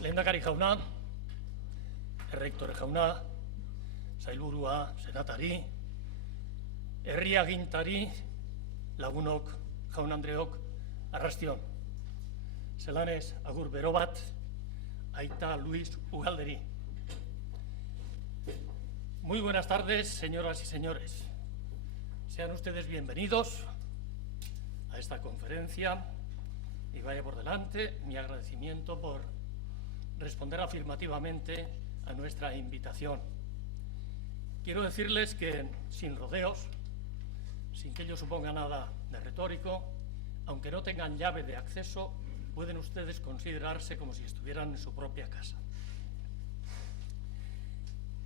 Lehendakari jauna, errektore jauna, sailburua, senatari, herri agintari, lagunok, jaun Andreok, arrastion. Zelanez, agur bero bat, aita Luis Ugalderi. Muy buenas tardes, señoras y señores. Sean ustedes bienvenidos a esta conferencia y vaya por delante mi agradecimiento por responder afirmativamente a nuestra invitación. Quiero decirles que, sin rodeos, sin que ello suponga nada de retórico, aunque no tengan llave de acceso, pueden ustedes considerarse como si estuvieran en su propia casa.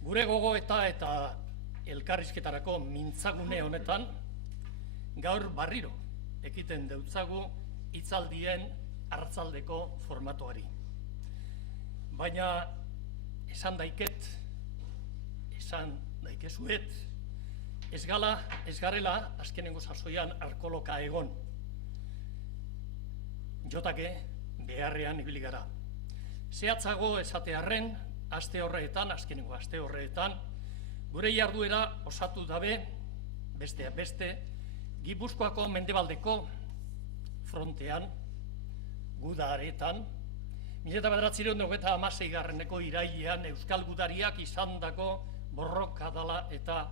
Gure gogoeta eta elkarrizketarako mintzagune honetan, gaur barriro ekiten deutzagu hitzaldien hartzaldeko formatoari. Baina esan daikezuet, ez garela azkenengo sasoian arkoloka egon. Jotake beharrean ibili gara. Zehatzago esatearren, azkenengo aste horretan, gure jarduera osatu dabe, besteak beste, Gipuzkoako mendebaldeko frontean, gudaretan, 1996 irailean Euskal Gudariak izandako borroka dala eta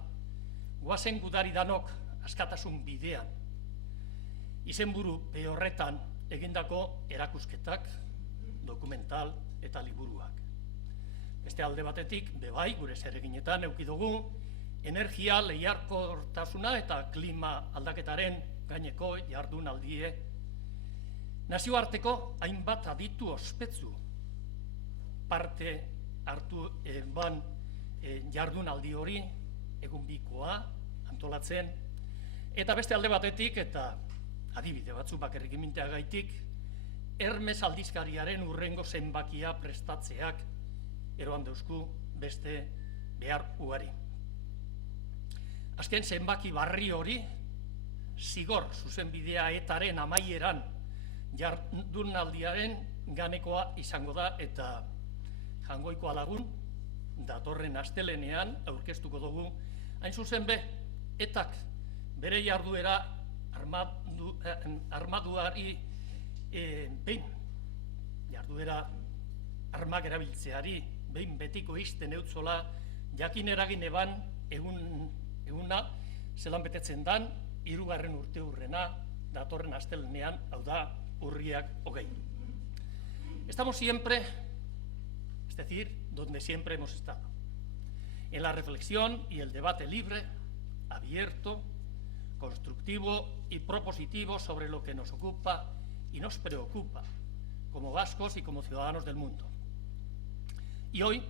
goazen gudari danok askatasun bidean. Izenburu horretan egindako erakusketak, dokumental eta liburuak. Beste alde batetik, bebai, gure zereginetan eduki dugu, energia lehiarkortasuna eta klima aldaketaren gaineko jardunaldie, nazioarteko hainbat aditu ospetsu parte hartu jardunaldi hori egun bikoa antolatzen, eta beste alde batetik, eta adibide batzuk bakarrik iminteagaitik, Hermes aldizkariaren urrengo zenbakia prestatzeak eroan dauzku beste behar ugari. Azken zenbaki barri hori, zigor zuzenbidea etaren amaieran jardunaldiaren ganekoa izango da, eta jangoikoa lagun, datorren astelenean aurkeztuko dugu, hain zuzen etak bere jarduera armaduari behin, jarduera armak erabiltzeari behin betiko izten eutzola, jakin eragin eban eguna zelan betetzen dan, 3. urteurrena datorren astelenean, hau da urriak 20. Estamos siempre, es decir, donde siempre hemos estado, en la reflexión y el debate libre, abierto, constructivo y propositivo sobre lo que nos ocupa y nos preocupa como vascos y como ciudadanos del mundo. Y hoy,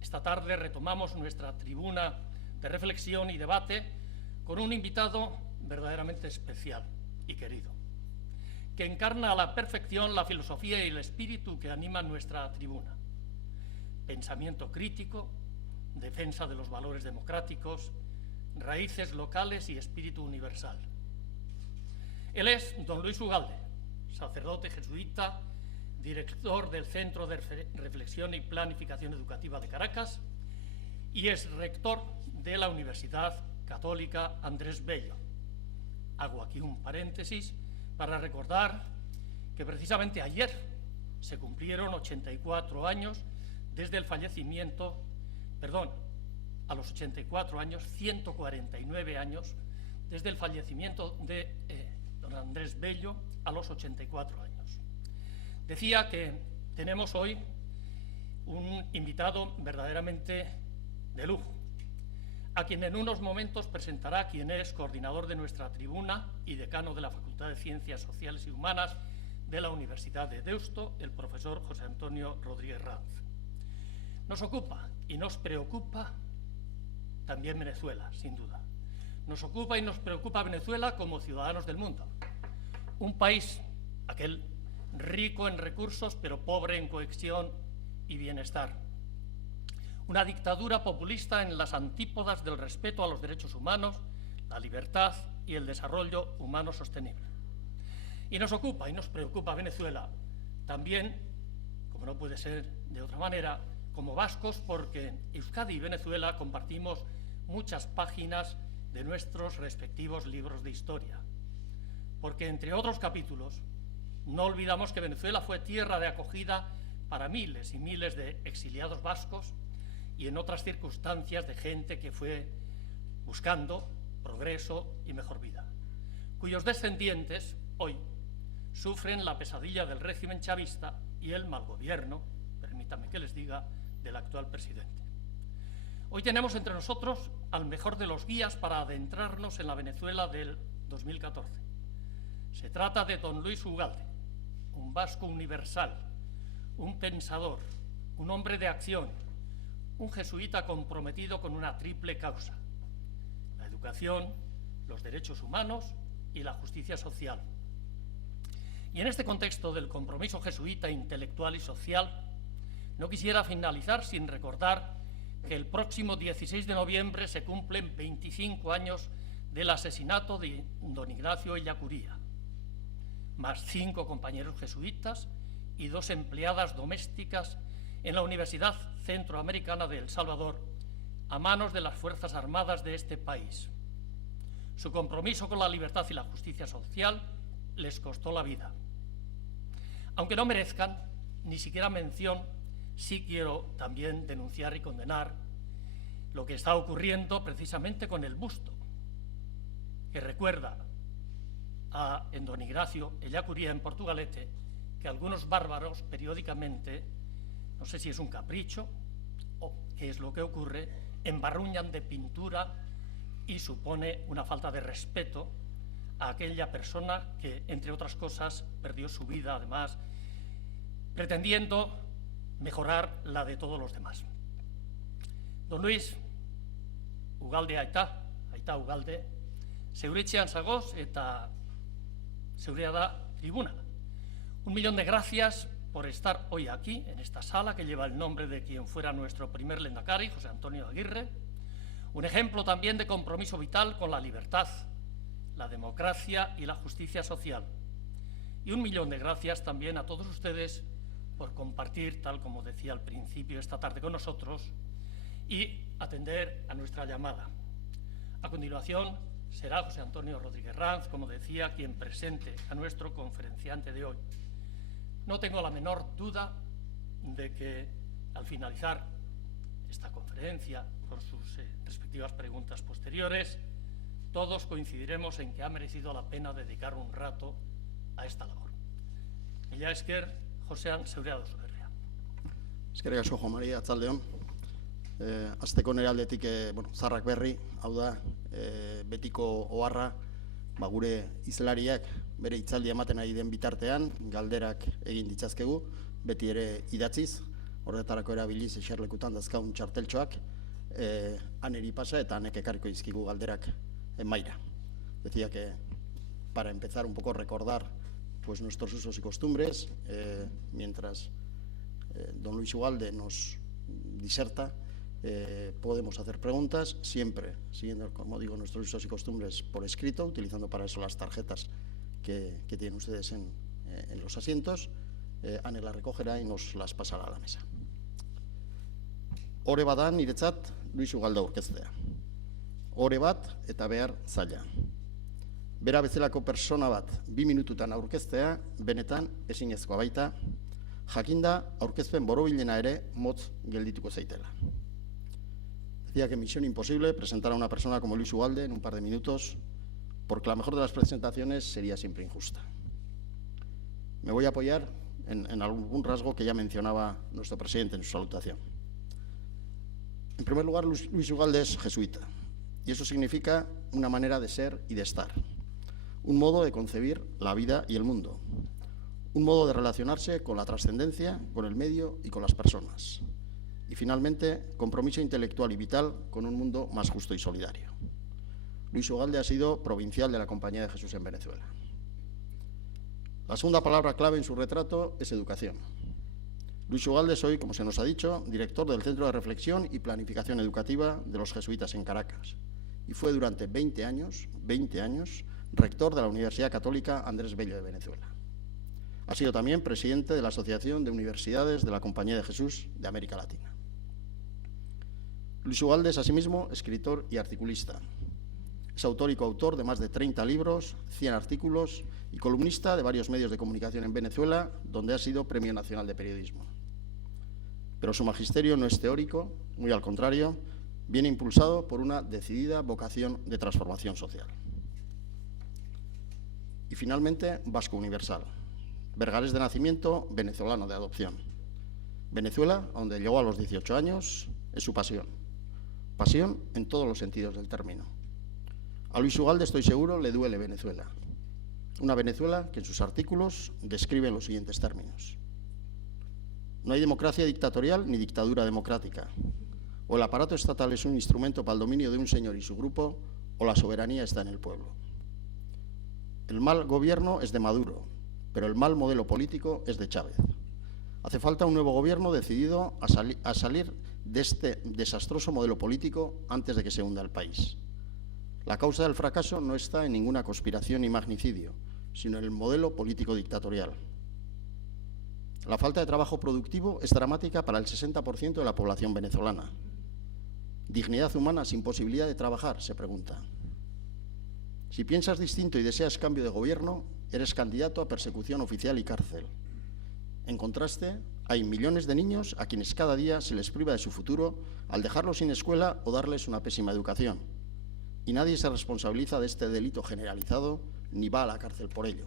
esta tarde, retomamos nuestra tribuna de reflexión y debate con un invitado verdaderamente especial y querido, que encarna a la perfección la filosofía y el espíritu que animan nuestra tribuna. Pensamiento crítico, defensa de los valores democráticos, raíces locales y espíritu universal. Él es don Luis Ugalde, sacerdote jesuita, director del Centro de Reflexión y Planificación Educativa de Caracas y es rector de la Universidad Católica Andrés Bello. Hago aquí un paréntesis para recordar que precisamente ayer se cumplieron 84 años desde el fallecimiento, a los 84 años, 149 años desde el fallecimiento de don Andrés Bello a los 84 años. Decía que tenemos hoy un invitado verdaderamente de lujo, a quien en unos momentos presentará quien es coordinador de nuestra tribuna y decano de la Facultad de Ciencias Sociales y Humanas de la Universidad de Deusto, el profesor José Antonio Rodríguez Ranz. Nos ocupa y nos preocupa también Venezuela, sin duda. Nos ocupa y nos preocupa Venezuela como ciudadanos del mundo. Un país, aquel rico en recursos, pero pobre en cohesión y bienestar. Una dictadura populista en las antípodas del respeto a los derechos humanos, la libertad y el desarrollo humano sostenible. Y nos ocupa y nos preocupa Venezuela también, como no puede ser de otra manera, como vascos, porque Euskadi y Venezuela compartimos muchas páginas de nuestros respectivos libros de historia. Porque, entre otros capítulos, no olvidamos que Venezuela fue tierra de acogida para miles y miles de exiliados vascos y en otras circunstancias de gente que fue buscando progreso y mejor vida, cuyos descendientes hoy sufren la pesadilla del régimen chavista y el mal gobierno, permítanme que les diga, del actual presidente. Hoy tenemos entre nosotros al mejor de los guías para adentrarnos en la Venezuela del 2014. Se trata de don Luis Ugalde, un vasco universal, un pensador, un hombre de acción, un jesuita comprometido con una triple causa: la educación, los derechos humanos y la justicia social. Y en este contexto del compromiso jesuita intelectual y social, no quisiera finalizar sin recordar que el próximo 16 de noviembre se cumplen 25 años del asesinato de don Ignacio Ellacuría, más 5 compañeros jesuitas y 2 empleadas domésticas en la Universidad Centroamericana de El Salvador, a manos de las Fuerzas Armadas de este país. Su compromiso con la libertad y la justicia social les costó la vida. Aunque no merezcan ni siquiera mención, sí quiero también denunciar y condenar lo que está ocurriendo precisamente con el busto, que recuerda a don Ignacio Ellacuría en Portugalete, que algunos bárbaros periódicamente, no sé si es un capricho o qué es lo que ocurre, embarruñan de pintura y supone una falta de respeto a aquella persona que, entre otras cosas, perdió su vida, además, pretendiendo mejorar la de todos los demás. Don Luis Ugalde aita Ugalde, zeure etxean zagoz eta zeurea da tribuna. 1 millón de gracias por estar hoy aquí, en esta sala que lleva el nombre de quien fuera nuestro primer lehendakari, José Antonio Aguirre. Un ejemplo también de compromiso vital con la libertad, la democracia y la justicia social. Y 1 millón de gracias también a todos ustedes por compartir, tal como decía al principio, esta tarde con nosotros y atender a nuestra llamada. A continuación será José Antonio Rodríguez Ranz, como decía, quien presente a nuestro conferenciante de hoy. No tengo la menor duda de que al finalizar esta conferencia, con sus respectivas preguntas posteriores, todos coincidiremos en que ha merecido la pena dedicar un rato a esta labor. Mila esker, Josean, zeurea duzu berria. Eskerrik asko, Juan Maria, atzaldeon. Azteko nire aldetik, zarrak berri, hau da, betiko oharra, gure hizlariak bere hitzaldia ematen ari den bitartean, galderak egin ditzazkegu, beti ere idatziz, horretarako erabiliz eserlekutan dazkaun txarteltxoak, aneri pasa eta anek ekarriko izkigu galderak maira. Decía que para empezar un poco recordar pues nuestros usos y costumbres, mientras don Luis Ugalde nos diserta, podemos hacer preguntas, siempre siguiendo, como digo, nuestros usos y costumbres por escrito, utilizando para eso las tarjetas que tienen ustedes en los asientos. Ane las recogerá y nos las pasará a la mesa. Ore badan niretzat Luis Ugalde aurkeztea. Ore bat eta behar zaila. Bera bezalako persona bat 2 minututan aurkeztea benetan ezinezkoa baita, jakinda aurkezpen borobilena ere motz geldituko zaitela. Decía que misión imposible presentar a una persona como Luis Ugalde en un par de minutos, porque la mejor de las presentaciones sería siempre injusta. Me voy a apoyar en algún rasgo que ya mencionaba nuestro presidente en su salutación. En primer lugar, Luis Ugalde es jesuita, y eso significa una manera de ser y de estar, un modo de concebir la vida y el mundo, un modo de relacionarse con la trascendencia, con el medio y con las personas, y finalmente, compromiso intelectual y vital con un mundo más justo y solidario. Luis Ugalde ha sido provincial de la Compañía de Jesús en Venezuela. La segunda palabra clave en su retrato es educación. Luis Ugalde es hoy, como se nos ha dicho, director del Centro de Reflexión y Planificación Educativa de los Jesuitas en Caracas, y fue durante 20 años, rector de la Universidad Católica Andrés Bello de Venezuela. Ha sido también presidente de la Asociación de Universidades de la Compañía de Jesús de América Latina. Luis Ugalde es asimismo escritor y articulista. Es autor y coautor de más de 30 libros, 100 artículos y columnista de varios medios de comunicación en Venezuela, donde ha sido Premio Nacional de Periodismo. Pero su magisterio no es teórico, muy al contrario, viene impulsado por una decidida vocación de transformación social. Y finalmente, vasco universal. Bergalés de nacimiento, venezolano de adopción. Venezuela, donde llegó a los 18 años, es su pasión. Pasión en todos los sentidos del término. A Luis Ugalde, estoy seguro, le duele Venezuela. Una Venezuela que en sus artículos describe en los siguientes términos. No hay democracia dictatorial ni dictadura democrática. O el aparato estatal es un instrumento para el dominio de un señor y su grupo, o la soberanía está en el pueblo. El mal gobierno es de Maduro, pero el mal modelo político es de Chávez. Hace falta un nuevo gobierno decidido a salir de este desastroso modelo político antes de que se hunda el país. La causa del fracaso no está en ninguna conspiración ni magnicidio, sino en el modelo político dictatorial. La falta de trabajo productivo es dramática para el 60% de la población venezolana. ¿Dignidad humana sin posibilidad de trabajar?, se pregunta. Si piensas distinto y deseas cambio de gobierno, eres candidato a persecución oficial y cárcel. En contraste, hay millones de niños a quienes cada día se les priva de su futuro al dejarlos sin escuela o darles una pésima educación. Y nadie se responsabiliza de este delito generalizado ni va a la cárcel por ello.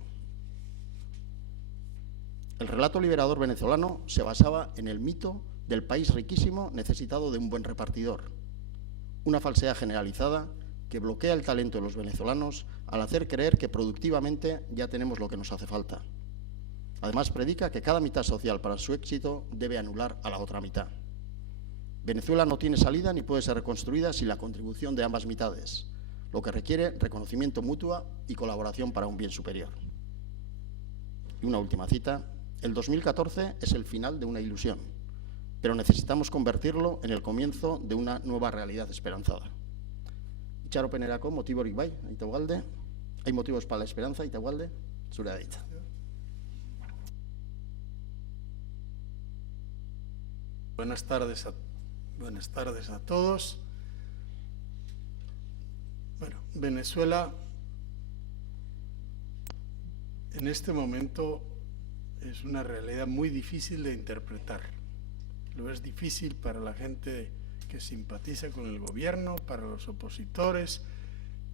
El relato liberador venezolano se basaba en el mito del país riquísimo necesitado de un buen repartidor. Una falsedad generalizada que bloquea el talento de los venezolanos al hacer creer que productivamente ya tenemos lo que nos hace falta. Además, predica que cada mitad social para su éxito debe anular a la otra mitad. Venezuela no tiene salida ni puede ser reconstruida sin la contribución de ambas mitades, lo que requiere reconocimiento mutuo y colaboración para un bien superior. Y una última cita. El 2014 es el final de una ilusión, pero necesitamos convertirlo en el comienzo de una nueva realidad esperanzada. Itxaropenerako motiborik bai, Aita Ugalde. Hay motivos para la esperanza, Aita Ugalde. Zurea da hitza. Buenas tardes a todos. Bueno, Venezuela en este momento es una realidad muy difícil de interpretar. Lo es difícil para la gente que simpatiza con el gobierno, para los opositores.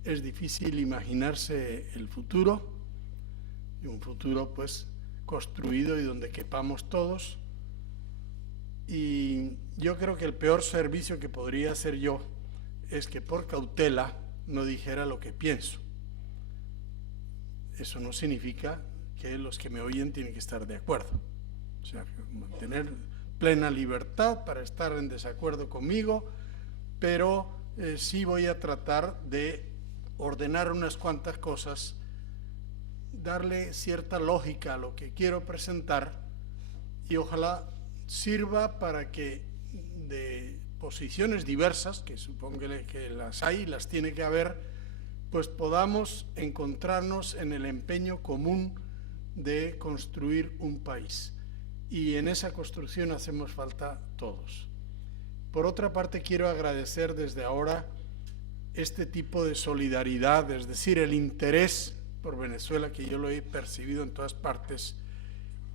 Es difícil imaginarse el futuro, y un futuro pues construido y donde quepamos todos. Y yo creo que el peor servicio que podría hacer yo es que por cautela no dijera lo que pienso. Eso no significa que los que me oyen tienen que estar de acuerdo. O sea, tener plena libertad para estar en desacuerdo conmigo, pero sí voy a tratar de ordenar unas cuantas cosas, darle cierta lógica a lo que quiero presentar y ojalá sirva para que de posiciones diversas, que supongo que las hay y las tiene que haber, pues podamos encontrarnos en el empeño común de construir un país. Y en esa construcción hacemos falta todos. Por otra parte, quiero agradecer desde ahora este tipo de solidaridad, es decir, el interés por Venezuela, que yo lo he percibido en todas partes,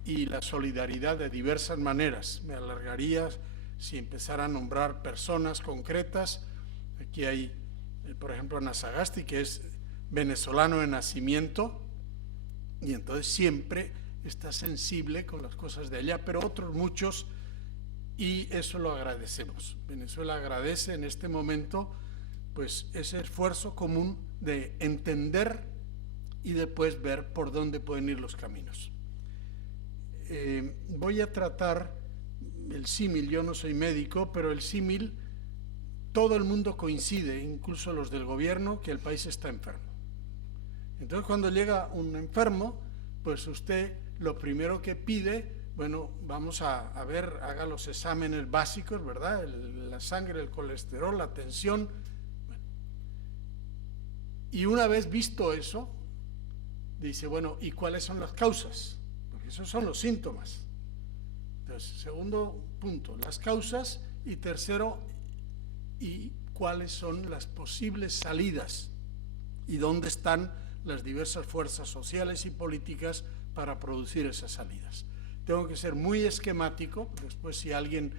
y la solidaridad de diversas maneras. Me alargaría si empezara a nombrar personas concretas. Aquí hay, por ejemplo, Ana Sagasti, que es venezolano de nacimiento, y entonces siempre está sensible con las cosas de allá, pero otros muchos, y eso lo agradecemos. Venezuela agradece en este momento pues ese esfuerzo común de entender y después ver por dónde pueden ir los caminos. Voy a tratar el símil, yo no soy médico, pero el símil, todo el mundo coincide, incluso los del gobierno, que el país está enfermo. Entonces, cuando llega un enfermo, pues usted lo primero que pide, bueno, vamos a ver, haga los exámenes básicos, ¿verdad? La sangre, el colesterol, la tensión. Bueno. Y una vez visto eso, dice, bueno, ¿y cuáles son las causas? Porque esos son los síntomas. Entonces, segundo punto, las causas, y tercero, y cuáles son las posibles salidas y dónde están las diversas fuerzas sociales y políticas para producir esas salidas. Tengo que ser muy esquemático, después si alguien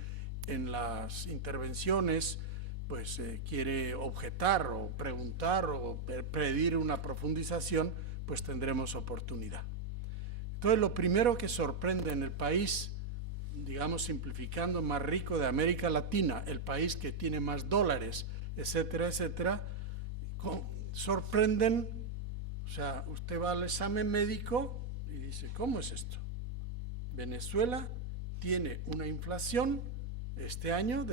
en las intervenciones pues quiere objetar o preguntar o pedir una profundización, pues tendremos oportunidad. Entonces, lo primero que sorprende en el país, digamos simplificando, más rico de América Latina, el país que tiene más dólares, etcétera, etcétera, sorprenden, o sea, usted va al examen médico y dice, ¿cómo es esto? Venezuela tiene una inflación este año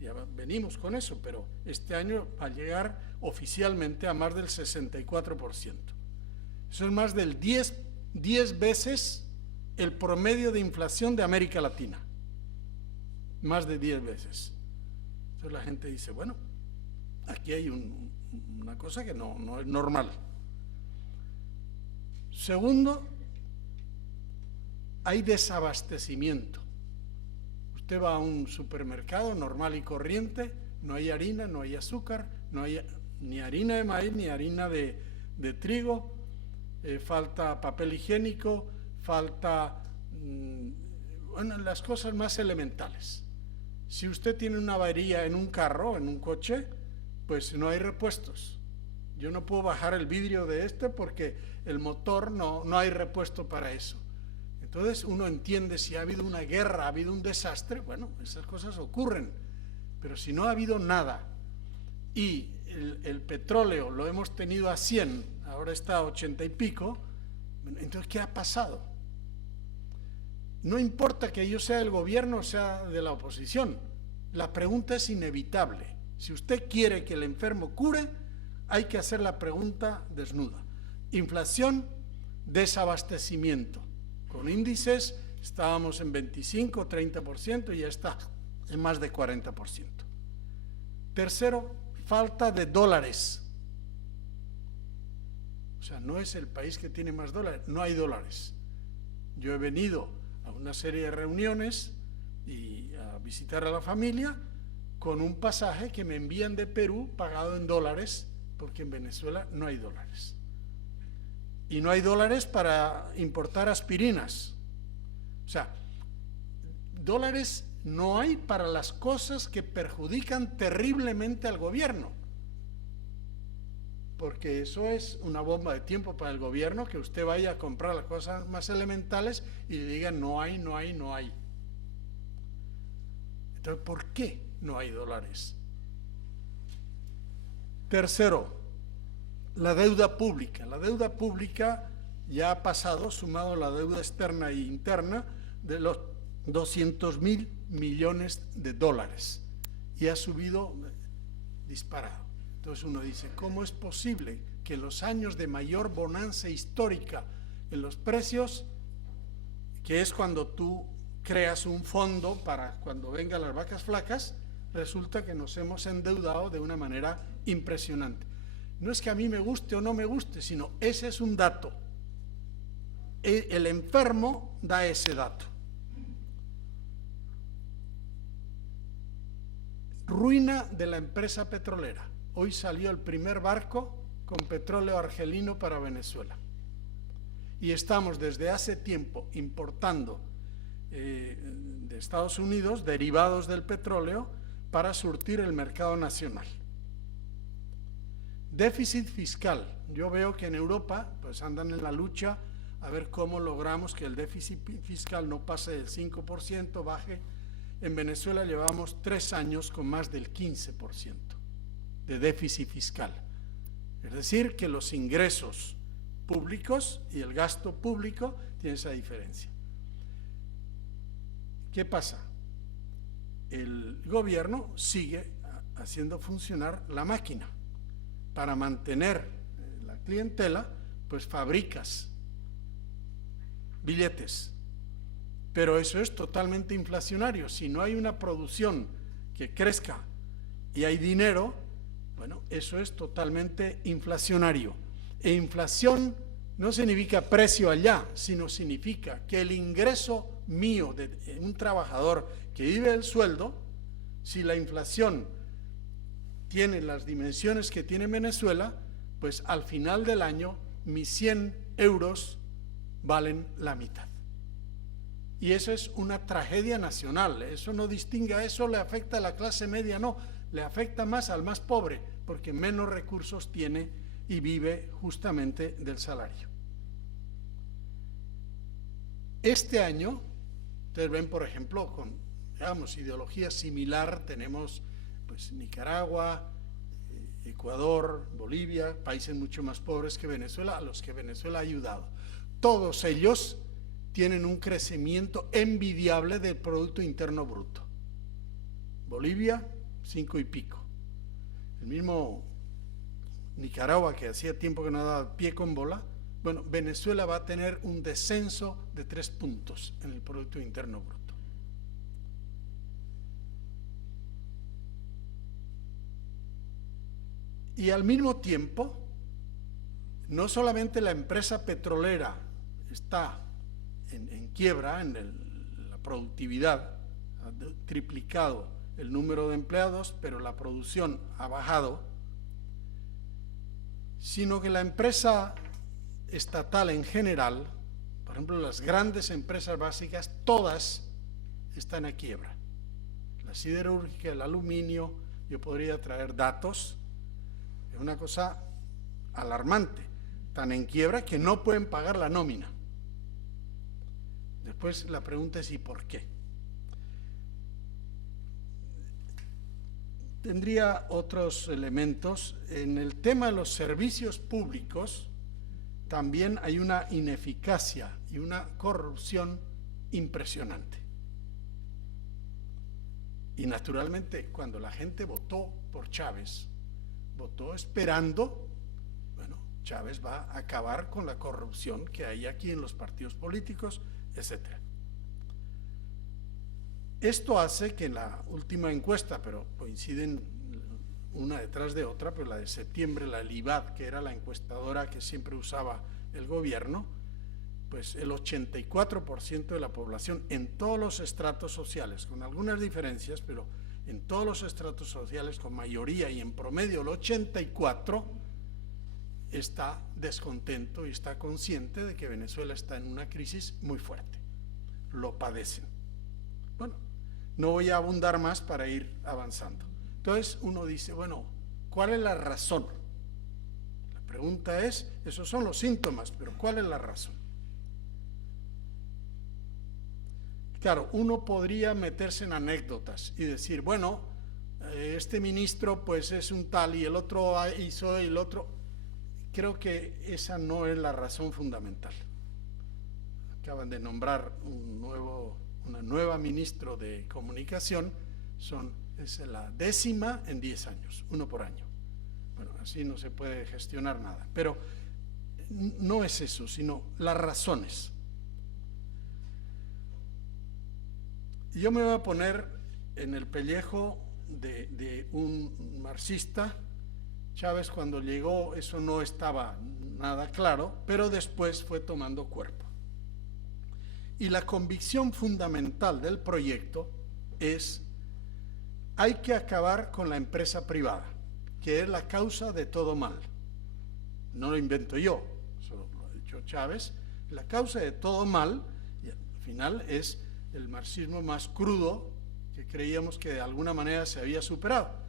ya venimos con eso, pero este año va a llegar oficialmente a más del 64%. Eso es más del 10 veces el promedio de inflación de América Latina. Más de 10 veces. Entonces la gente dice, bueno, aquí hay una cosa que no es normal. Segundo, hay desabastecimiento. Usted va a un supermercado normal y corriente, no hay harina, no hay azúcar, no hay ni harina de maíz ni harina de trigo, falta papel higiénico, falta, bueno, las cosas más elementales. Si usted tiene una avería en un carro, en un coche, pues no hay repuestos. Yo no puedo bajar el vidrio de porque el motor no hay repuesto para eso. Entonces uno entiende si ha habido una guerra, ha habido un desastre, bueno, esas cosas ocurren, pero si no ha habido nada y el petróleo lo hemos tenido a 100, ahora está a 80 y pico, entonces ¿qué ha pasado? No importa que yo sea del gobierno o sea de la oposición, la pregunta es inevitable. Si usted quiere que el enfermo cure, hay que hacer la pregunta desnuda. Inflación, desabastecimiento. Con índices estábamos en 25, 30% y ya está en más de 40%. Tercero, falta de dólares. O sea, no es el país que tiene más dólares, no hay dólares. Yo he venido a una serie de reuniones y a visitar a la familia con un pasaje que me envían de Perú pagado en dólares, porque en Venezuela no hay dólares. Y no hay dólares para importar aspirinas. O sea, dólares no hay para las cosas que perjudican terriblemente al gobierno. Porque eso es una bomba de tiempo para el gobierno, que usted vaya a comprar las cosas más elementales y le digan no hay. Entonces, ¿por qué no hay dólares? Tercero, la deuda pública. La deuda pública ya ha pasado, sumado a la deuda externa e interna, de los 200.000 millones de dólares y ha subido disparado. Entonces uno dice, ¿cómo es posible que en los años de mayor bonanza histórica en los precios, que es cuando tú creas un fondo para cuando vengan las vacas flacas, resulta que nos hemos endeudado de una manera impresionante? No es que a mí me guste o no me guste, sino ese es un dato. El enfermo da ese dato. Ruina de la empresa petrolera. Hoy salió el primer barco con petróleo argelino para Venezuela. Y estamos desde hace tiempo importando de Estados Unidos derivados del petróleo para surtir el mercado nacional. Déficit fiscal. Yo veo que en Europa pues andan en la lucha a ver cómo logramos que el déficit fiscal no pase del 5%, baje. En Venezuela llevamos 3 años con más del 15% de déficit fiscal. Es decir, que los ingresos públicos y el gasto público tienen esa diferencia. ¿Qué pasa? El gobierno sigue haciendo funcionar la máquina. Para mantener la clientela, pues fabricas billetes. Pero eso es totalmente inflacionario. Si no hay una producción que crezca y hay dinero, bueno, eso es totalmente inflacionario. E inflación no significa precio allá, sino significa que el ingreso mío de un trabajador que vive del sueldo, si la inflación tiene las dimensiones que tiene Venezuela, pues al final del año mis 100 euros valen la mitad. Y eso es una tragedia nacional, eso no distingue, a eso le afecta a la clase media, no, le afecta más al más pobre, porque menos recursos tiene y vive justamente del salario. Este año, ustedes ven, por ejemplo, con, digamos, ideología similar, tenemos pues Nicaragua, Ecuador, Bolivia, países mucho más pobres que Venezuela, a los que Venezuela ha ayudado. Todos ellos tienen un crecimiento envidiable del Producto Interno Bruto. Bolivia, 5 y pico. El mismo Nicaragua, que hacía tiempo que no daba pie con bola, bueno, Venezuela va a tener un descenso de 3 puntos en el Producto Interno Bruto. Y al mismo tiempo, no solamente la empresa petrolera está en quiebra, la productividad, ha triplicado el número de empleados, pero la producción ha bajado, sino que la empresa estatal en general, por ejemplo, las grandes empresas básicas, todas están a quiebra. La siderúrgica, el aluminio, yo podría traer datos, es una cosa alarmante, tan en quiebra que no pueden pagar la nómina. Después la pregunta es ¿y por qué? Tendría otros elementos. En el tema de los servicios públicos también hay una ineficacia y una corrupción impresionante. Y naturalmente cuando la gente votó por Chávez, votó esperando, bueno, Chávez va a acabar con la corrupción que hay aquí en los partidos políticos, etc. Esto hace que en la última encuesta, pero coinciden una detrás de otra, pero la de septiembre, la LIBAD, que era la encuestadora que siempre usaba el gobierno, pues el 84% de la población en todos los estratos sociales, con algunas diferencias, pero en todos los estratos sociales con mayoría y en promedio el 84% está descontento y está consciente de que Venezuela está en una crisis muy fuerte, lo padecen. Bueno, no voy a abundar más para ir avanzando. Entonces uno dice, bueno, ¿cuál es la razón? La pregunta es, esos son los síntomas, pero ¿cuál es la razón? Claro, uno podría meterse en anécdotas y decir, bueno, este ministro pues es un tal y el otro hizo y el otro. Creo que esa no es la razón fundamental. Acaban de nombrar una nueva ministro de comunicación, es la 10ª en 10 años, 1 por año. Bueno, así no se puede gestionar nada, pero no es eso, sino las razones. Yo me voy a poner en el pellejo de un marxista. Chávez cuando llegó eso no estaba nada claro, pero después fue tomando cuerpo. Y la convicción fundamental del proyecto es: hay que acabar con la empresa privada, que es la causa de todo mal. No lo invento yo, eso lo ha dicho Chávez. La causa de todo mal, y al final, es el marxismo más crudo que creíamos que de alguna manera se había superado.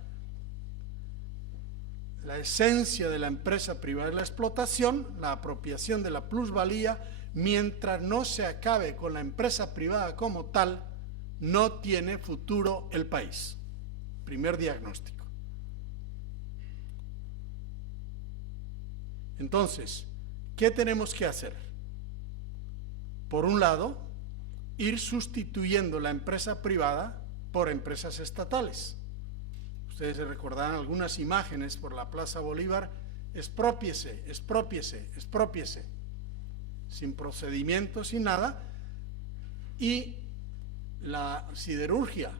La esencia de la empresa privada es la explotación, la apropiación de la plusvalía. Mientras no se acabe con la empresa privada como tal, no tiene futuro el país. Primer diagnóstico. Entonces, ¿qué tenemos que hacer? Por un lado, ir sustituyendo la empresa privada por empresas estatales. Ustedes se recordarán algunas imágenes por la Plaza Bolívar: exprópiese, exprópiese, exprópiese, sin procedimientos, sin nada. Y la siderurgia,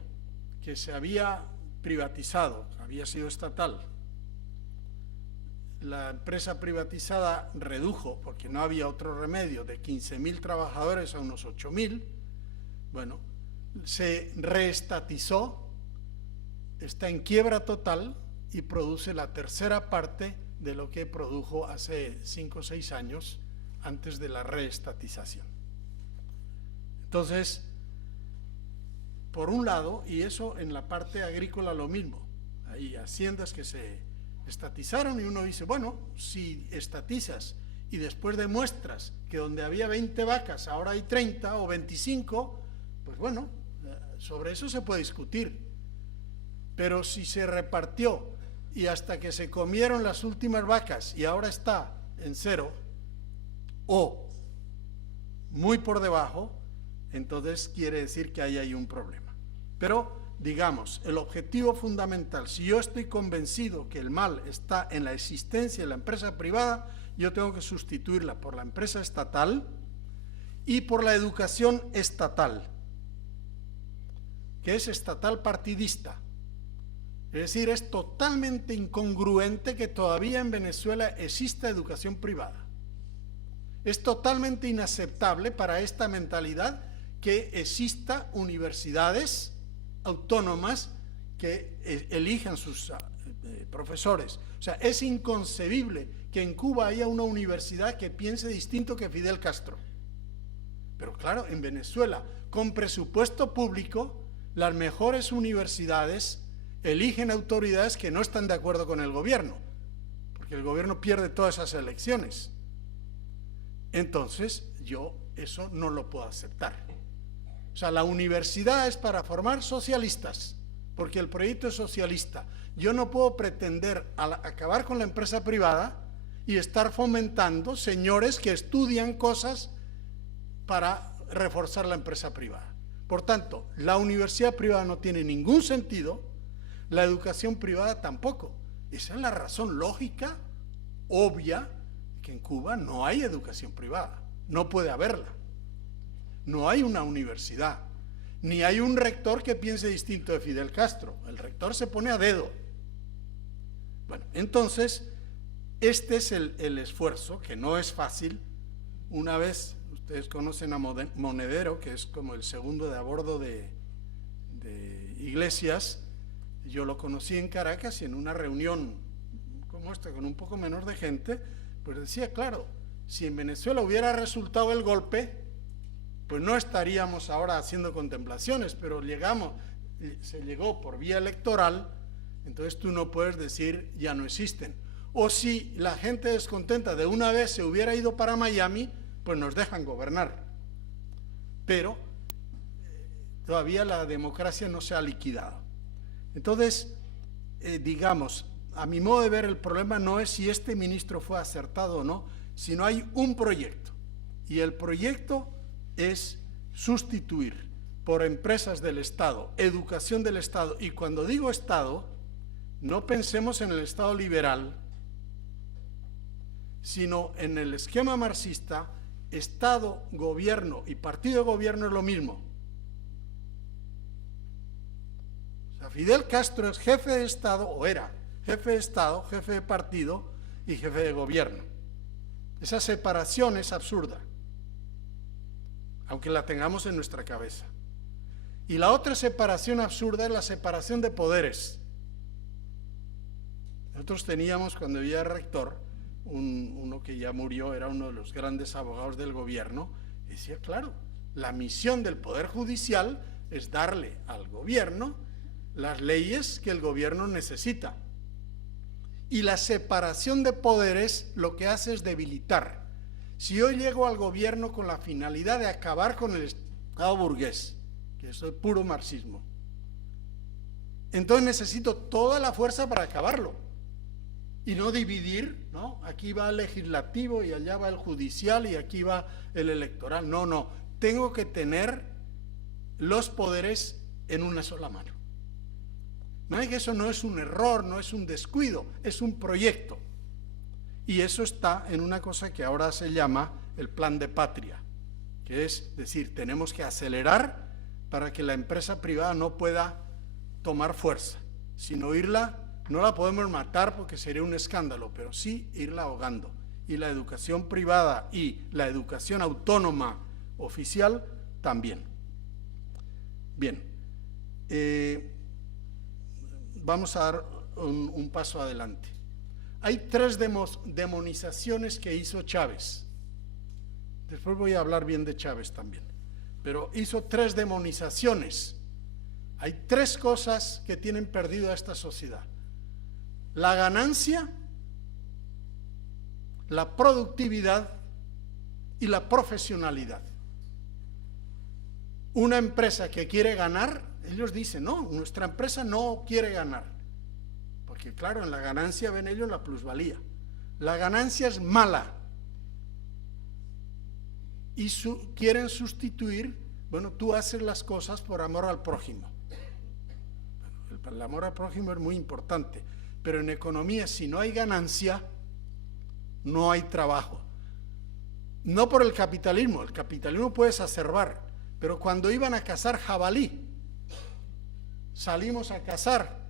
que se había privatizado, había sido estatal, la empresa privatizada redujo, porque no había otro remedio, de 15.000 trabajadores a unos 8.000, bueno, se reestatizó, está en quiebra total y produce la tercera parte de lo que produjo hace 5 o 6 años antes de la reestatización. Entonces, por un lado, y eso en la parte agrícola lo mismo, hay haciendas que se estatizaron y uno dice, bueno, si estatizas y después demuestras que donde había 20 vacas ahora hay 30 o 25, pues bueno, sobre eso se puede discutir. Pero si se repartió y hasta que se comieron las últimas vacas y ahora está en 0 o muy por debajo, entonces quiere decir que ahí hay un problema. Pero digamos, el objetivo fundamental, si yo estoy convencido que el mal está en la existencia de la empresa privada, yo tengo que sustituirla por la empresa estatal y por la educación estatal, que es estatal partidista. Es decir, es totalmente incongruente que todavía en Venezuela exista educación privada. Es totalmente inaceptable para esta mentalidad que exista universidades autónomas que elijan sus profesores. O sea, es inconcebible que en Cuba haya una universidad que piense distinto que Fidel Castro. Pero claro, en Venezuela, con presupuesto público, las mejores universidades eligen autoridades que no están de acuerdo con el gobierno, porque el gobierno pierde todas esas elecciones. Entonces, yo eso no lo puedo aceptar. O sea, la universidad es para formar socialistas, porque el proyecto es socialista. Yo no puedo pretender acabar con la empresa privada y estar fomentando señores que estudian cosas para reforzar la empresa privada. Por tanto, la universidad privada no tiene ningún sentido, la educación privada tampoco. Esa es la razón lógica, obvia, que en Cuba no hay educación privada, no puede haberla. No hay una universidad, ni hay un rector que piense distinto de Fidel Castro. El rector se pone a dedo. Bueno, entonces, este es el esfuerzo, que no es fácil. Una vez, ustedes conocen a Monedero, que es como el segundo de a bordo de Iglesias. Yo lo conocí en Caracas y en una reunión como esta, con un poco menos de gente, pues decía, claro, si en Venezuela hubiera resultado el golpe, pues no estaríamos ahora haciendo contemplaciones, pero se llegó por vía electoral, entonces tú no puedes decir ya no existen. O si la gente descontenta de una vez se hubiera ido para Miami, pues nos dejan gobernar. Pero todavía la democracia no se ha liquidado. Entonces, digamos, a mi modo de ver, el problema no es si este ministro fue acertado o no, sino hay un proyecto. Y el proyecto es sustituir por empresas del Estado, educación del Estado. Y cuando digo Estado, no pensemos en el Estado liberal, sino en el esquema marxista. Estado, gobierno y partido de gobierno es lo mismo. O sea, Fidel Castro es jefe de Estado, o era jefe de Estado, jefe de partido y jefe de gobierno. Esa separación es absurda, aunque la tengamos en nuestra cabeza. Y la otra separación absurda es la separación de poderes. Nosotros teníamos, cuando yo era rector, uno que ya murió, era uno de los grandes abogados del gobierno, decía, claro, la misión del Poder Judicial es darle al gobierno las leyes que el gobierno necesita. Y la separación de poderes lo que hace es debilitar. Si yo llego al gobierno con la finalidad de acabar con el Estado burgués, que eso es puro marxismo, entonces necesito toda la fuerza para acabarlo. Y no dividir, ¿no? Aquí va el legislativo y allá va el judicial y aquí va el electoral. No, no. Tengo que tener los poderes en una sola mano. No es que eso no es un error, no es un descuido, es un proyecto. Y eso está en una cosa que ahora se llama el plan de patria, que es decir, tenemos que acelerar para que la empresa privada no pueda tomar fuerza, sino irla No la podemos matar porque sería un escándalo, pero sí irla ahogando. Y la educación privada y la educación autónoma oficial también. Bien, vamos a dar un paso adelante. Hay 3 demonizaciones que hizo Chávez. Después voy a hablar bien de Chávez también. Pero hizo 3 demonizaciones. Hay 3 cosas que tienen perdido a esta sociedad: la ganancia, la productividad y la profesionalidad. Una empresa que quiere ganar, ellos dicen, no, nuestra empresa no quiere ganar. Porque claro, en la ganancia ven ellos la plusvalía. La ganancia es mala. Y quieren sustituir, bueno, tú haces las cosas por amor al prójimo. El amor al prójimo es muy importante, pero en economía, si no hay ganancia, no hay trabajo. No por el capitalismo puede exacerbar, pero cuando iban a cazar jabalí, salimos a cazar,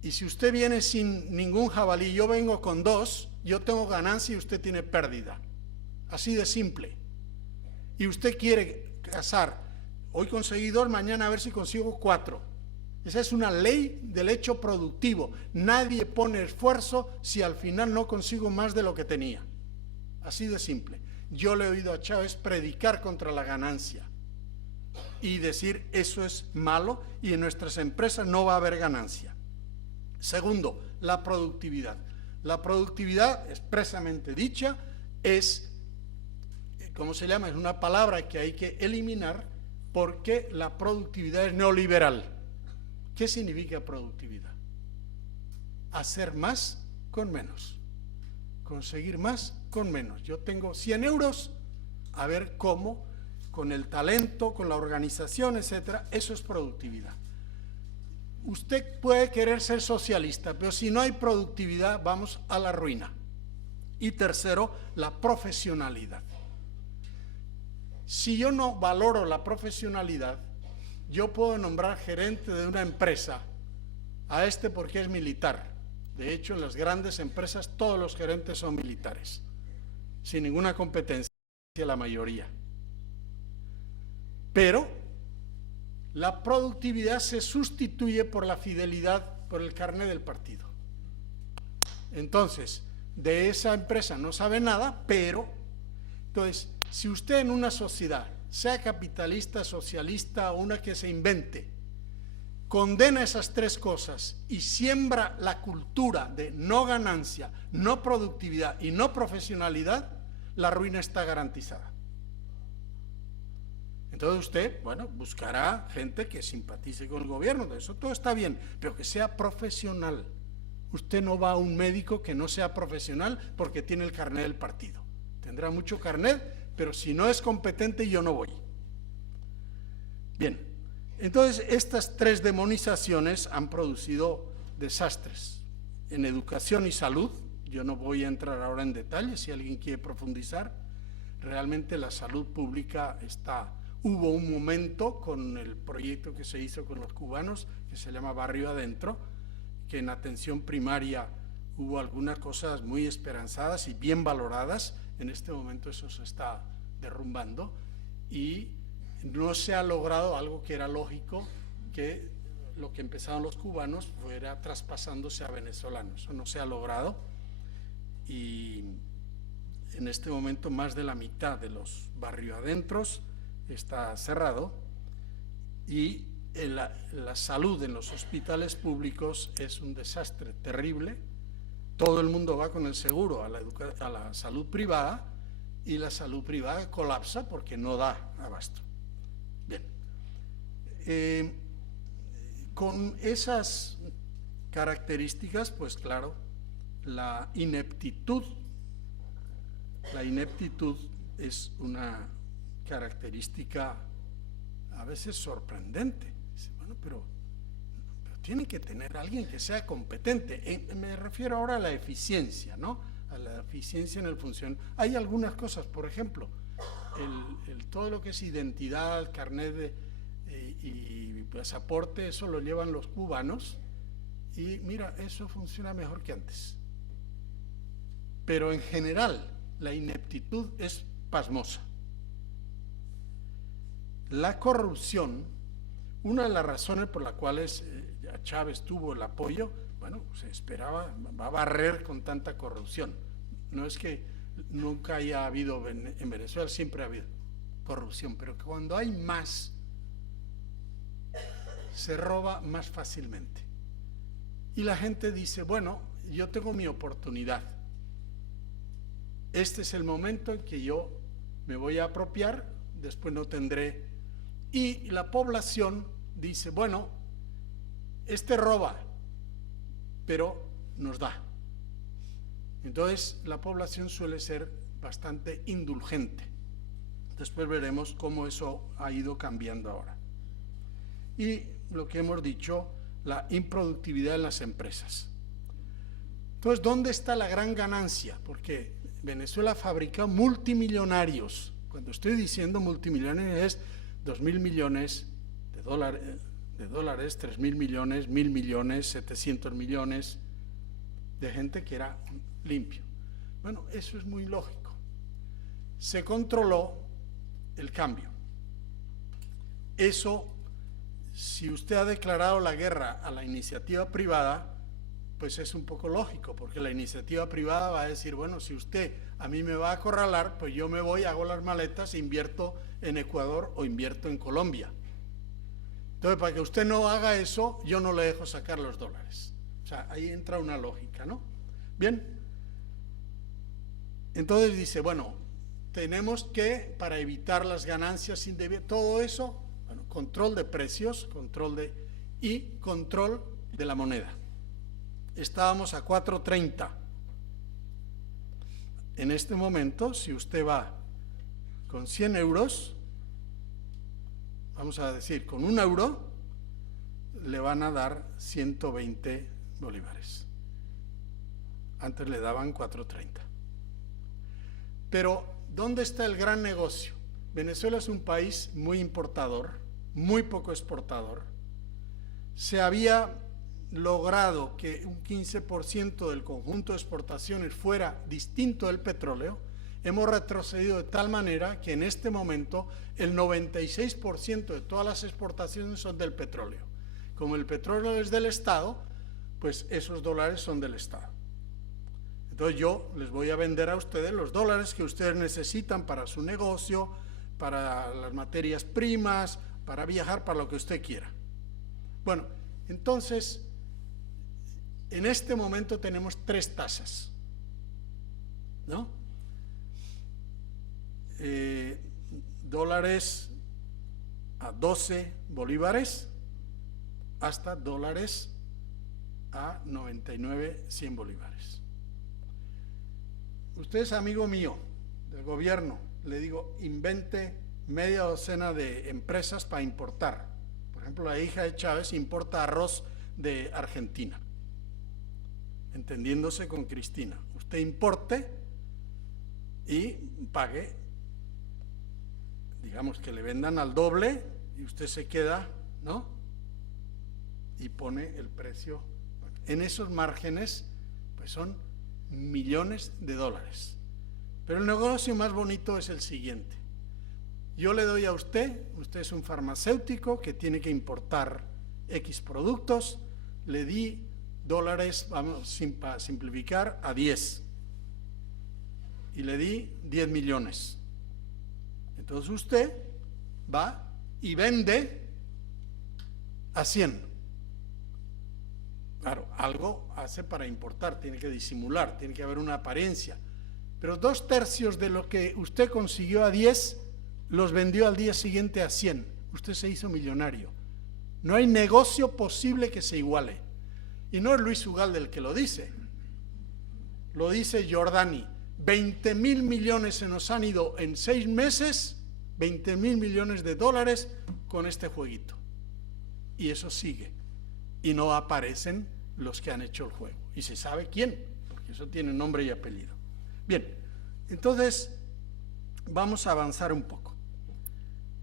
y si usted viene sin ningún jabalí, yo vengo con 2, yo tengo ganancia y usted tiene pérdida. Así de simple. Y usted quiere cazar, hoy conseguí 2, mañana a ver si consigo 4. Esa es una ley del hecho productivo. Nadie pone esfuerzo si al final no consigo más de lo que tenía. Así de simple. Yo le he oído a Chávez predicar contra la ganancia y decir eso es malo y en nuestras empresas no va a haber ganancia. Segundo, la productividad. La productividad, expresamente dicha, es, ¿cómo se llama? Es una palabra que hay que eliminar porque la productividad es neoliberal. ¿Qué significa productividad? Hacer más con menos. Conseguir más con menos. Yo tengo 100 euros, a ver cómo, con el talento, con la organización, etcétera, eso es productividad. Usted puede querer ser socialista, pero si no hay productividad, vamos a la ruina. Y tercero, la profesionalidad. Si yo no valoro la profesionalidad, yo puedo nombrar gerente de una empresa a este porque es militar. De hecho, en las grandes empresas todos los gerentes son militares, sin ninguna competencia la mayoría. Pero la productividad se sustituye por la fidelidad, por el carné del partido. Entonces, de esa empresa no sabe nada, pero, entonces, si usted en una sociedad, sea capitalista, socialista o una que se invente, condena esas 3 cosas y siembra la cultura de no ganancia, no productividad y no profesionalidad, la ruina está garantizada. Entonces usted, bueno, buscará gente que simpatice con el gobierno, eso todo está bien, pero que sea profesional. Usted no va a un médico que no sea profesional porque tiene el carnet del partido. Tendrá mucho carnet, pero si no es competente yo no voy. Bien, entonces estas 3 demonizaciones han producido desastres en educación y salud. Yo no voy a entrar ahora en detalle, si alguien quiere profundizar. Realmente la salud pública está... Hubo un momento con el proyecto que se hizo con los cubanos, que se llama Barrio Adentro, que en atención primaria hubo algunas cosas muy esperanzadas y bien valoradas. En este momento eso se está derrumbando y no se ha logrado algo que era lógico, que lo que empezaron los cubanos fuera traspasándose a venezolanos. Eso no se ha logrado y en este momento más de la mitad de los barrio adentros está cerrado y la salud en los hospitales públicos es un desastre terrible. Todo el mundo va con el seguro a la salud privada y la salud privada colapsa porque no da abasto. Bien, con esas características, pues claro, la ineptitud es una característica a veces sorprendente. Bueno, pero tiene que tener alguien que sea competente. Me refiero ahora a la eficiencia, ¿no? A la eficiencia en el funcionamiento. Hay algunas cosas, por ejemplo, todo lo que es identidad, carnet y pasaporte, eso lo llevan los cubanos Y mira, eso funciona mejor que antes. Pero en general, la ineptitud es pasmosa. La corrupción, una de las razones por las cuales Chávez tuvo el apoyo, bueno, se esperaba, va a barrer con tanta corrupción. No es que nunca haya habido, en Venezuela siempre ha habido corrupción, pero cuando hay más, se roba más fácilmente. Y la gente dice, bueno, yo tengo mi oportunidad. Este es el momento en que yo me voy a apropiar, después no tendré. Y la población dice, bueno, este roba, pero nos da. Entonces la población suele ser bastante indulgente. Después veremos cómo eso ha ido cambiando ahora. Y lo que hemos dicho, la improductividad en las empresas. Entonces, ¿dónde está la gran ganancia? Porque Venezuela fabrica multimillonarios. Cuando estoy diciendo multimillonarios es 2.000 millones de dólares, 3.000 millones, 1.000 millones, 700 millones de gente que era limpio. Bueno, eso es muy lógico. Se controló el cambio. Eso, si usted ha declarado la guerra a la iniciativa privada, pues es un poco lógico, porque la iniciativa privada va a decir, bueno, si usted a mí me va a acorralar, pues yo me voy, hago las maletas, invierto en Ecuador o invierto en Colombia. Entonces, para que usted no haga eso, yo no le dejo sacar los dólares. O sea, ahí entra una lógica, ¿no? Bien. Entonces dice, bueno, tenemos que, para evitar las ganancias indebidas, todo eso, bueno, control de precios, control de la moneda. Estábamos a 4.30. En este momento, si usted va con 100 euros, vamos a decir, con 1 euro, le van a dar 120 bolívares. Antes le daban 4.30. Pero, ¿dónde está el gran negocio? Venezuela es un país muy importador, muy poco exportador. Se había logrado que un 15% del conjunto de exportaciones fuera distinto del petróleo. Hemos retrocedido de tal manera que en este momento el 96% de todas las exportaciones son del petróleo. Como el petróleo es del Estado, pues esos dólares son del Estado. Entonces yo les voy a vender a ustedes los dólares que ustedes necesitan para su negocio, para las materias primas, para viajar, para lo que usted quiera. Bueno, entonces, en este momento tenemos 3 tasas, ¿no? Dólares a 12 bolívares hasta dólares a 99, 100 bolívares. Usted es amigo mío del gobierno, le digo, invente media docena de empresas para importar. Por ejemplo, la hija de Chávez importa arroz de Argentina, entendiéndose con Cristina. Usted importe y pague, digamos que le vendan al doble y usted se queda, ¿no? Y pone el precio. En esos márgenes, pues son millones de dólares. Pero el negocio más bonito es el siguiente. Yo le doy a usted es un farmacéutico que tiene que importar X productos, le di dólares, vamos a simplificar, a 10. Y le di 10 millones. Entonces usted va y vende a 100. Claro, algo hace para importar, tiene que disimular, tiene que haber una apariencia. Pero 2/3 de lo que usted consiguió a 10, los vendió al día siguiente a 100. Usted se hizo millonario. No hay negocio posible que se iguale. Y no es Luis Ugalde el que lo dice. Lo dice Giordani. 20.000 millones se nos han ido en 6 meses, 20.000 millones de dólares con este jueguito. Y eso sigue. Y no aparecen los que han hecho el juego. Y se sabe quién, porque eso tiene nombre y apellido. Bien, entonces vamos a avanzar un poco.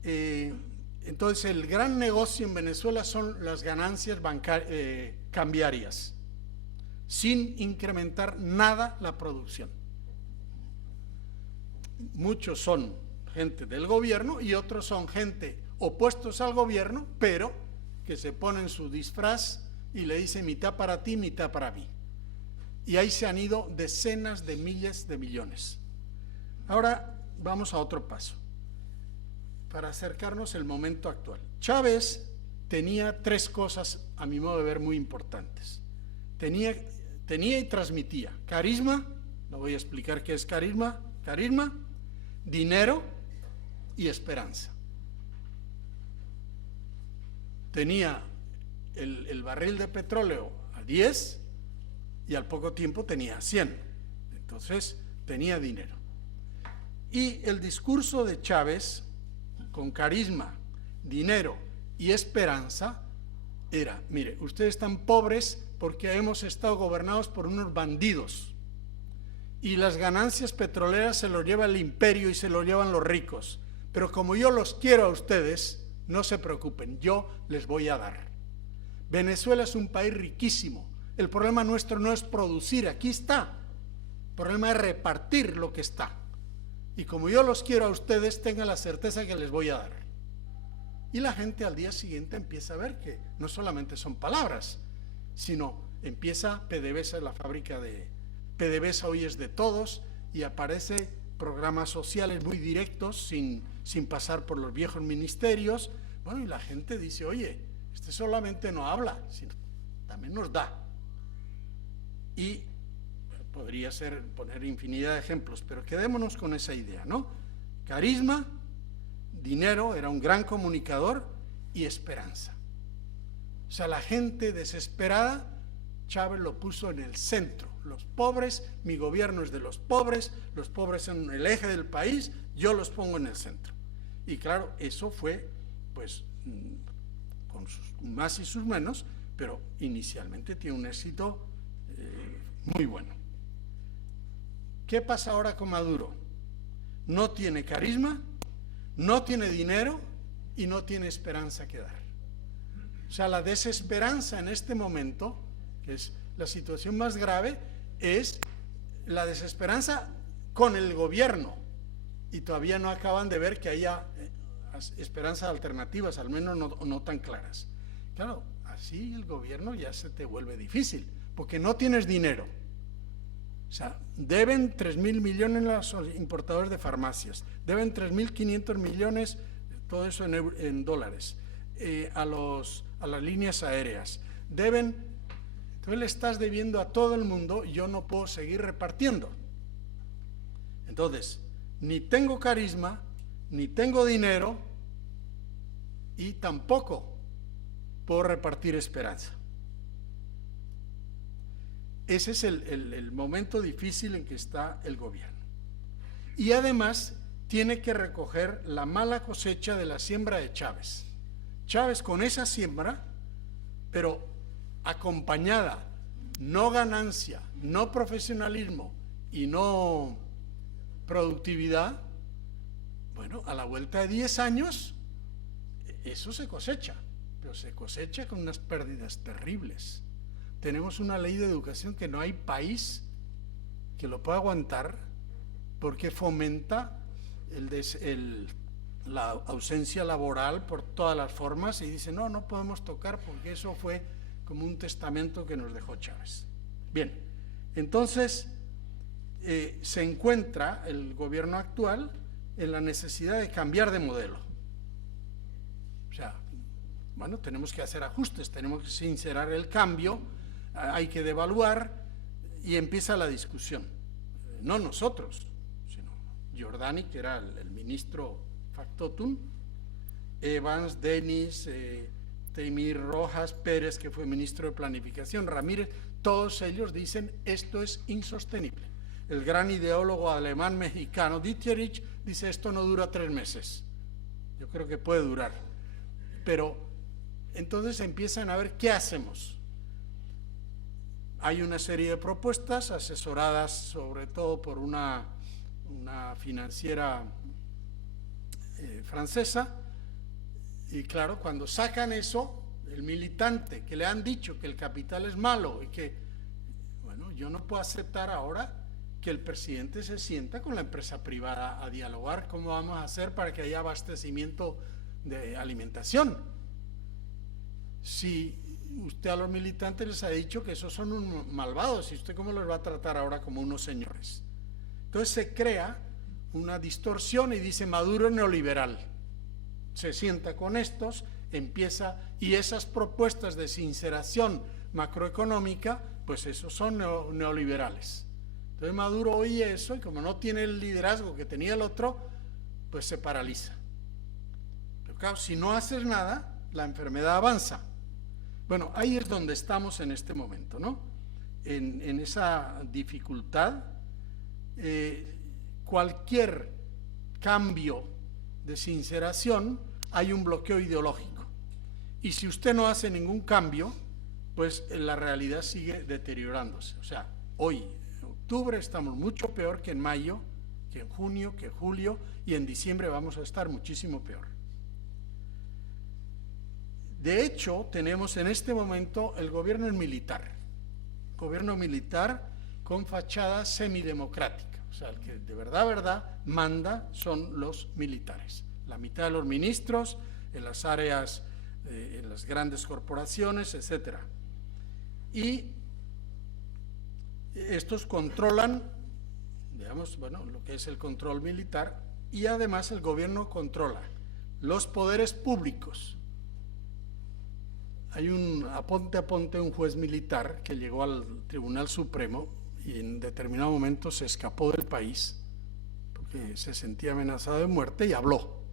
Entonces el gran negocio en Venezuela son las ganancias cambiarias, sin incrementar nada la producción. Muchos son gente del gobierno y otros son gente opuestos al gobierno, pero que se ponen su disfraz y le dicen mitad para ti, mitad para mí. Y ahí se han ido decenas de miles de millones. Ahora vamos a otro paso, para acercarnos al momento actual. Chávez tenía tres cosas, a mi modo de ver, muy importantes. Tenía y transmitía carisma, no voy a explicar qué es carisma, dinero y esperanza. Tenía el barril de petróleo a 10 y al poco tiempo tenía 100. Entonces tenía dinero. Y el discurso de Chávez, con carisma, dinero y esperanza, era: mire, ustedes están pobres porque hemos estado gobernados por unos bandidos y las ganancias petroleras se lo lleva el imperio y se lo llevan los ricos, pero como yo los quiero a ustedes, no se preocupen, yo les voy a dar. Venezuela es un país riquísimo, el problema nuestro no es producir, aquí está, el problema es repartir lo que está, y como yo los quiero a ustedes, tengan la certeza que les voy a dar. Y la gente al día siguiente empieza a ver que no solamente son palabras, sino empieza PDVSA, la fábrica de PDVSA hoy es de todos, y aparece programas sociales muy directos sin pasar por los viejos ministerios. Bueno, y la gente dice: oye, este solamente no habla, sino también nos da. Y podría ser poner infinidad de ejemplos, pero quedémonos con esa idea, ¿no? Carisma, dinero, era un gran comunicador, y esperanza. O sea, la gente desesperada, Chávez lo puso en el centro. Los pobres, mi gobierno es de los pobres son el eje del país, yo los pongo en el centro. Y claro, eso fue, pues, con sus más y sus menos, pero inicialmente tiene un éxito muy bueno. ¿Qué pasa ahora con Maduro? No tiene carisma, no tiene dinero y no tiene esperanza que dar. O sea, la desesperanza en este momento, que es la situación más grave, es la desesperanza con el gobierno, y todavía no acaban de ver que haya esperanzas alternativas, al menos no tan claras. Claro, así el gobierno ya se te vuelve difícil, porque no tienes dinero. O sea, deben 3.000 millones los importadores de farmacias, deben 3.500 millones, todo eso en dólares, a las líneas aéreas, deben. Entonces le estás debiendo a todo el mundo y yo no puedo seguir repartiendo. Entonces, ni tengo carisma, ni tengo dinero, y tampoco puedo repartir esperanza. Ese es el momento difícil en que está el gobierno. Y además tiene que recoger la mala cosecha de la siembra de Chávez. Chávez, con esa siembra, pero acompañada, no ganancia, no profesionalismo y no productividad, bueno, a la vuelta de 10 años, eso se cosecha, pero se cosecha con unas pérdidas terribles. Tenemos una ley de educación que no hay país que lo pueda aguantar, porque fomenta la ausencia laboral por todas las formas, y dice: no podemos tocar porque eso fue como un testamento que nos dejó Chávez. Bien, entonces se encuentra el gobierno actual en la necesidad de cambiar de modelo. O sea, bueno, tenemos que hacer ajustes, tenemos que sincerar el cambio, hay que devaluar, y empieza la discusión. No nosotros, sino Giordani, que era el ministro factotum, Evans, Denis, Teimir Rojas, Pérez, que fue ministro de Planificación, Ramírez, todos ellos dicen: esto es insostenible. El gran ideólogo alemán mexicano Dieterich dice: esto no dura 3 meses. Yo creo que puede durar. Pero entonces empiezan a ver qué hacemos. Hay una serie de propuestas asesoradas sobre todo por una financiera francesa, y claro, cuando sacan eso, el militante, que le han dicho que el capital es malo y que, bueno, yo no puedo aceptar ahora que el presidente se sienta con la empresa privada a dialogar cómo vamos a hacer para que haya abastecimiento de alimentación. Si usted a los militantes les ha dicho que esos son unos malvados, ¿y usted cómo los va a tratar ahora como unos señores? Entonces se crea una distorsión y dice Maduro es neoliberal. Se sienta con estos, empieza, y esas propuestas de sinceración macroeconómica, pues esos son neoliberales. Entonces Maduro oye eso y como no tiene el liderazgo que tenía el otro, pues se paraliza. Pero claro, si no haces nada, la enfermedad avanza. Bueno, ahí es donde estamos en este momento, ¿no? En esa dificultad, cualquier cambio de sinceración, hay un bloqueo ideológico. Y si usted no hace ningún cambio, pues la realidad sigue deteriorándose. O sea, hoy, en octubre, estamos mucho peor que en mayo, que en junio, que en julio, y en diciembre vamos a estar muchísimo peor. De hecho, tenemos en este momento el gobierno militar con fachada semidemocrática. O sea, el que de verdad manda son los militares. La mitad de los ministros en las áreas, en las grandes corporaciones, etcétera. Y estos controlan, digamos, bueno, lo que es el control militar, y además el gobierno controla los poderes públicos. Hay a ponte un juez militar que llegó al Tribunal Supremo y en determinado momento se escapó del país porque se sentía amenazado de muerte y habló.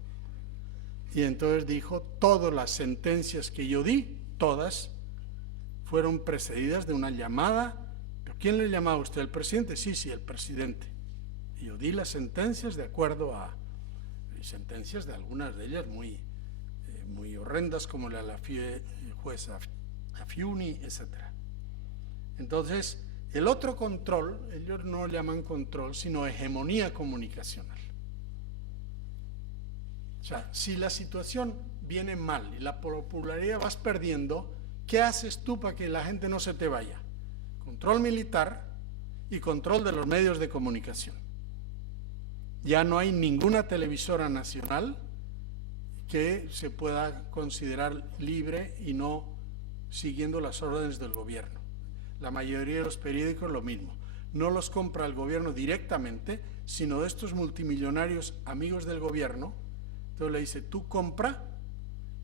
Y entonces dijo, todas las sentencias que yo di, todas, fueron precedidas de una llamada. ¿Pero quién le llamaba a usted? ¿El presidente? Sí, el presidente. Y yo di las sentencias de acuerdo a sentencias de algunas de ellas muy horrendas, como la de la jueza Afiuni, etc. Entonces, el otro control, ellos no lo llaman control, sino hegemonía comunicacional. O sea, si la situación viene mal y la popularidad vas perdiendo, ¿qué haces tú para que la gente no se te vaya? Control militar y control de los medios de comunicación. Ya no hay ninguna televisora nacional que se pueda considerar libre y no siguiendo las órdenes del gobierno. La mayoría de los periódicos lo mismo. No los compra el gobierno directamente, sino de estos multimillonarios amigos del gobierno. Entonces le dice, tú compra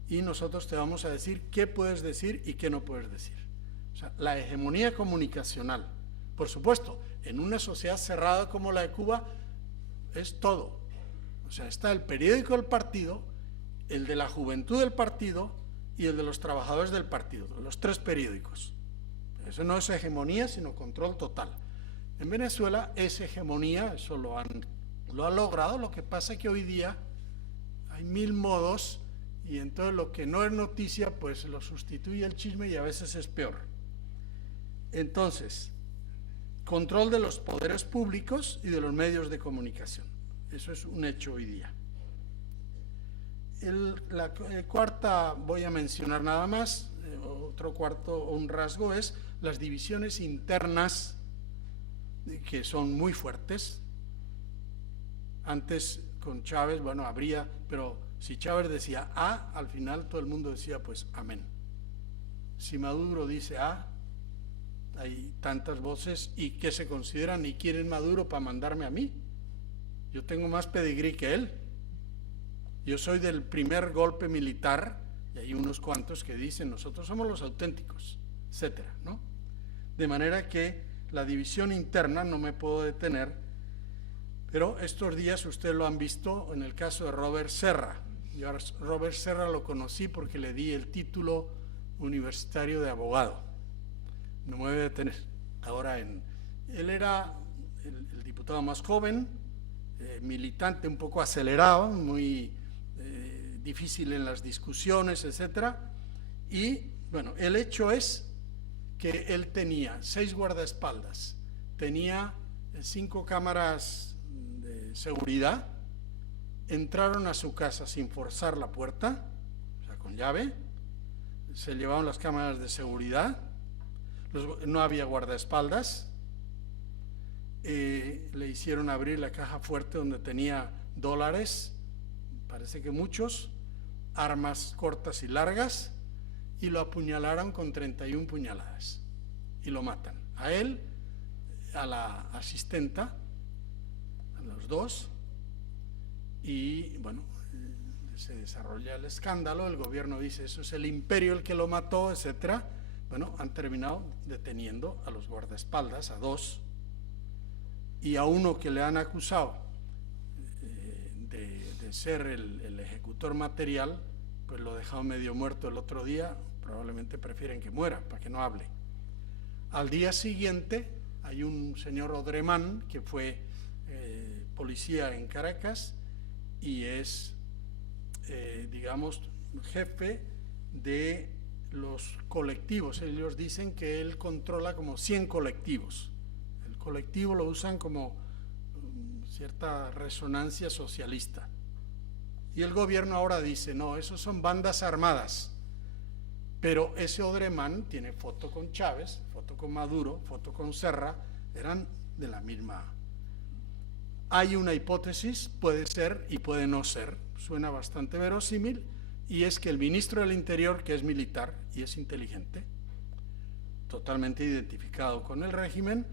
y nosotros te vamos a decir qué puedes decir y qué no puedes decir. O sea, la hegemonía comunicacional. Por supuesto, en una sociedad cerrada como la de Cuba es todo. O sea, está el periódico del partido, el de la juventud del partido y el de los trabajadores del partido, los tres periódicos. Eso no es hegemonía, sino control total. En Venezuela es hegemonía, eso lo han logrado, lo que pasa es que hoy día hay 1000 modos y entonces lo que no es noticia pues lo sustituye el chisme y a veces es peor. Entonces, control de los poderes públicos y de los medios de comunicación. Eso es un hecho hoy día. La cuarta, voy a mencionar nada más, otro cuarto, un rasgo es las divisiones internas que son muy fuertes. Antes con Chávez, bueno, habría, pero si Chávez decía A, al final todo el mundo decía pues amén. Si Maduro dice A, hay tantas voces y que se consideran y quieren Maduro para mandarme a mí. Yo tengo más pedigrí que él. Yo soy del primer golpe militar y hay unos cuantos que dicen nosotros somos los auténticos, etcétera, ¿no? De manera que la división interna no me puedo detener, pero estos días ustedes lo han visto en el caso de Robert Serra. Yo a Robert Serra lo conocí porque le di el título universitario de abogado. No me voy a detener ahora en... Él era el diputado más joven, militante un poco acelerado, muy difícil en las discusiones, etcétera. Y bueno, el hecho es que él tenía 6 guardaespaldas, tenía 5 cámaras de seguridad, entraron a su casa sin forzar la puerta, o sea, con llave, se llevaron las cámaras de seguridad, no había guardaespaldas, le hicieron abrir la caja fuerte donde tenía dólares, parece que muchos, armas cortas y largas, y lo apuñalaron con 31 puñaladas y lo matan. A él, a la asistenta, a los dos, y bueno, se desarrolla el escándalo, el gobierno dice eso es el imperio el que lo mató, etcétera. Bueno, han terminado deteniendo a los guardaespaldas, a dos, y a uno que le han acusado de ser el ejecutor material, pues lo dejaron medio muerto el otro día, probablemente prefieren que muera, para que no hable. Al día siguiente hay un señor Odremán, que fue policía en Caracas, y es, digamos, jefe de los colectivos. Ellos dicen que él controla como 100 colectivos. El colectivo lo usan como cierta resonancia socialista. Y el gobierno ahora dice, no, esos son bandas armadas. Pero ese Odremán tiene foto con Chávez, foto con Maduro, foto con Serra, eran de la misma. Hay una hipótesis, puede ser y puede no ser, suena bastante verosímil, y es que el ministro del Interior, que es militar y es inteligente, totalmente identificado con el régimen,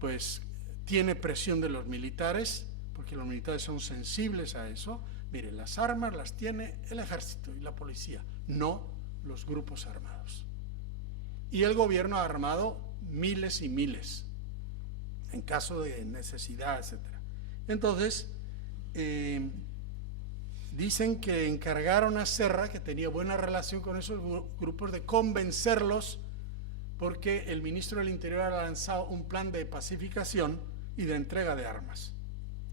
pues tiene presión de los militares, porque los militares son sensibles a eso. Mire, las armas las tiene el ejército y la policía, no los grupos armados. Y el gobierno ha armado miles y miles, en caso de necesidad, etcétera. Entonces, dicen que encargaron a Serra, que tenía buena relación con esos grupos, de convencerlos, porque el ministro del Interior ha lanzado un plan de pacificación y de entrega de armas.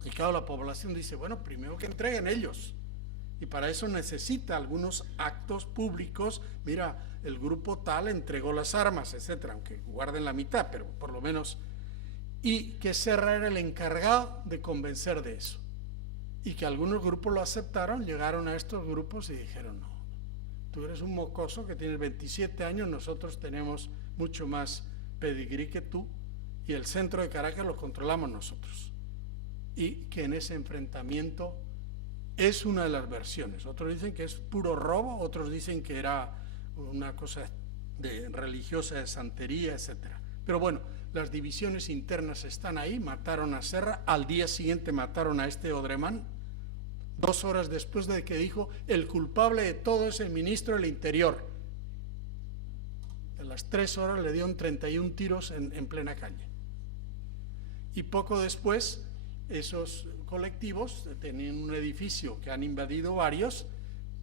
Y claro, la población dice, bueno, primero que entreguen ellos, y para eso necesita algunos actos públicos. Mira, el grupo tal entregó las armas, etcétera, aunque guarden la mitad, pero por lo menos. Y que Serra era el encargado de convencer de eso, y que algunos grupos lo aceptaron. Llegaron a estos grupos y dijeron, no, tú eres un mocoso que tienes 27 años, nosotros tenemos mucho más pedigrí que tú, y el centro de Caracas lo controlamos nosotros. Y que en ese enfrentamiento es una de las versiones. Otros dicen que es puro robo, otros dicen que era una cosa religiosa de santería, etcétera. Pero bueno, las divisiones internas están ahí. Mataron a Serra, al día siguiente mataron a este Odremán, 2 horas después de que dijo, el culpable de todo es el ministro del Interior. A las 3 horas le dieron 31 tiros en plena calle. Y poco después, esos colectivos tenían un edificio que han invadido varios,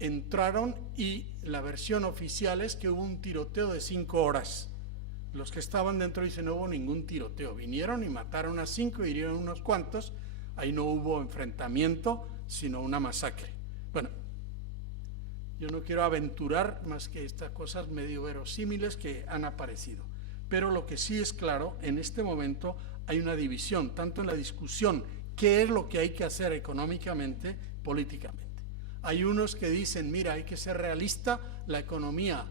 entraron, y la versión oficial es que hubo un tiroteo de 5 horas. Los que estaban dentro dicen no hubo ningún tiroteo, vinieron y mataron a 5, hirieron unos cuantos, ahí no hubo enfrentamiento, sino una masacre. Bueno, yo no quiero aventurar más que estas cosas medio verosímiles que han aparecido, pero lo que sí es claro, en este momento hay una división, tanto en la discusión, qué es lo que hay que hacer económicamente, políticamente. Hay unos que dicen, mira, hay que ser realista, la economía,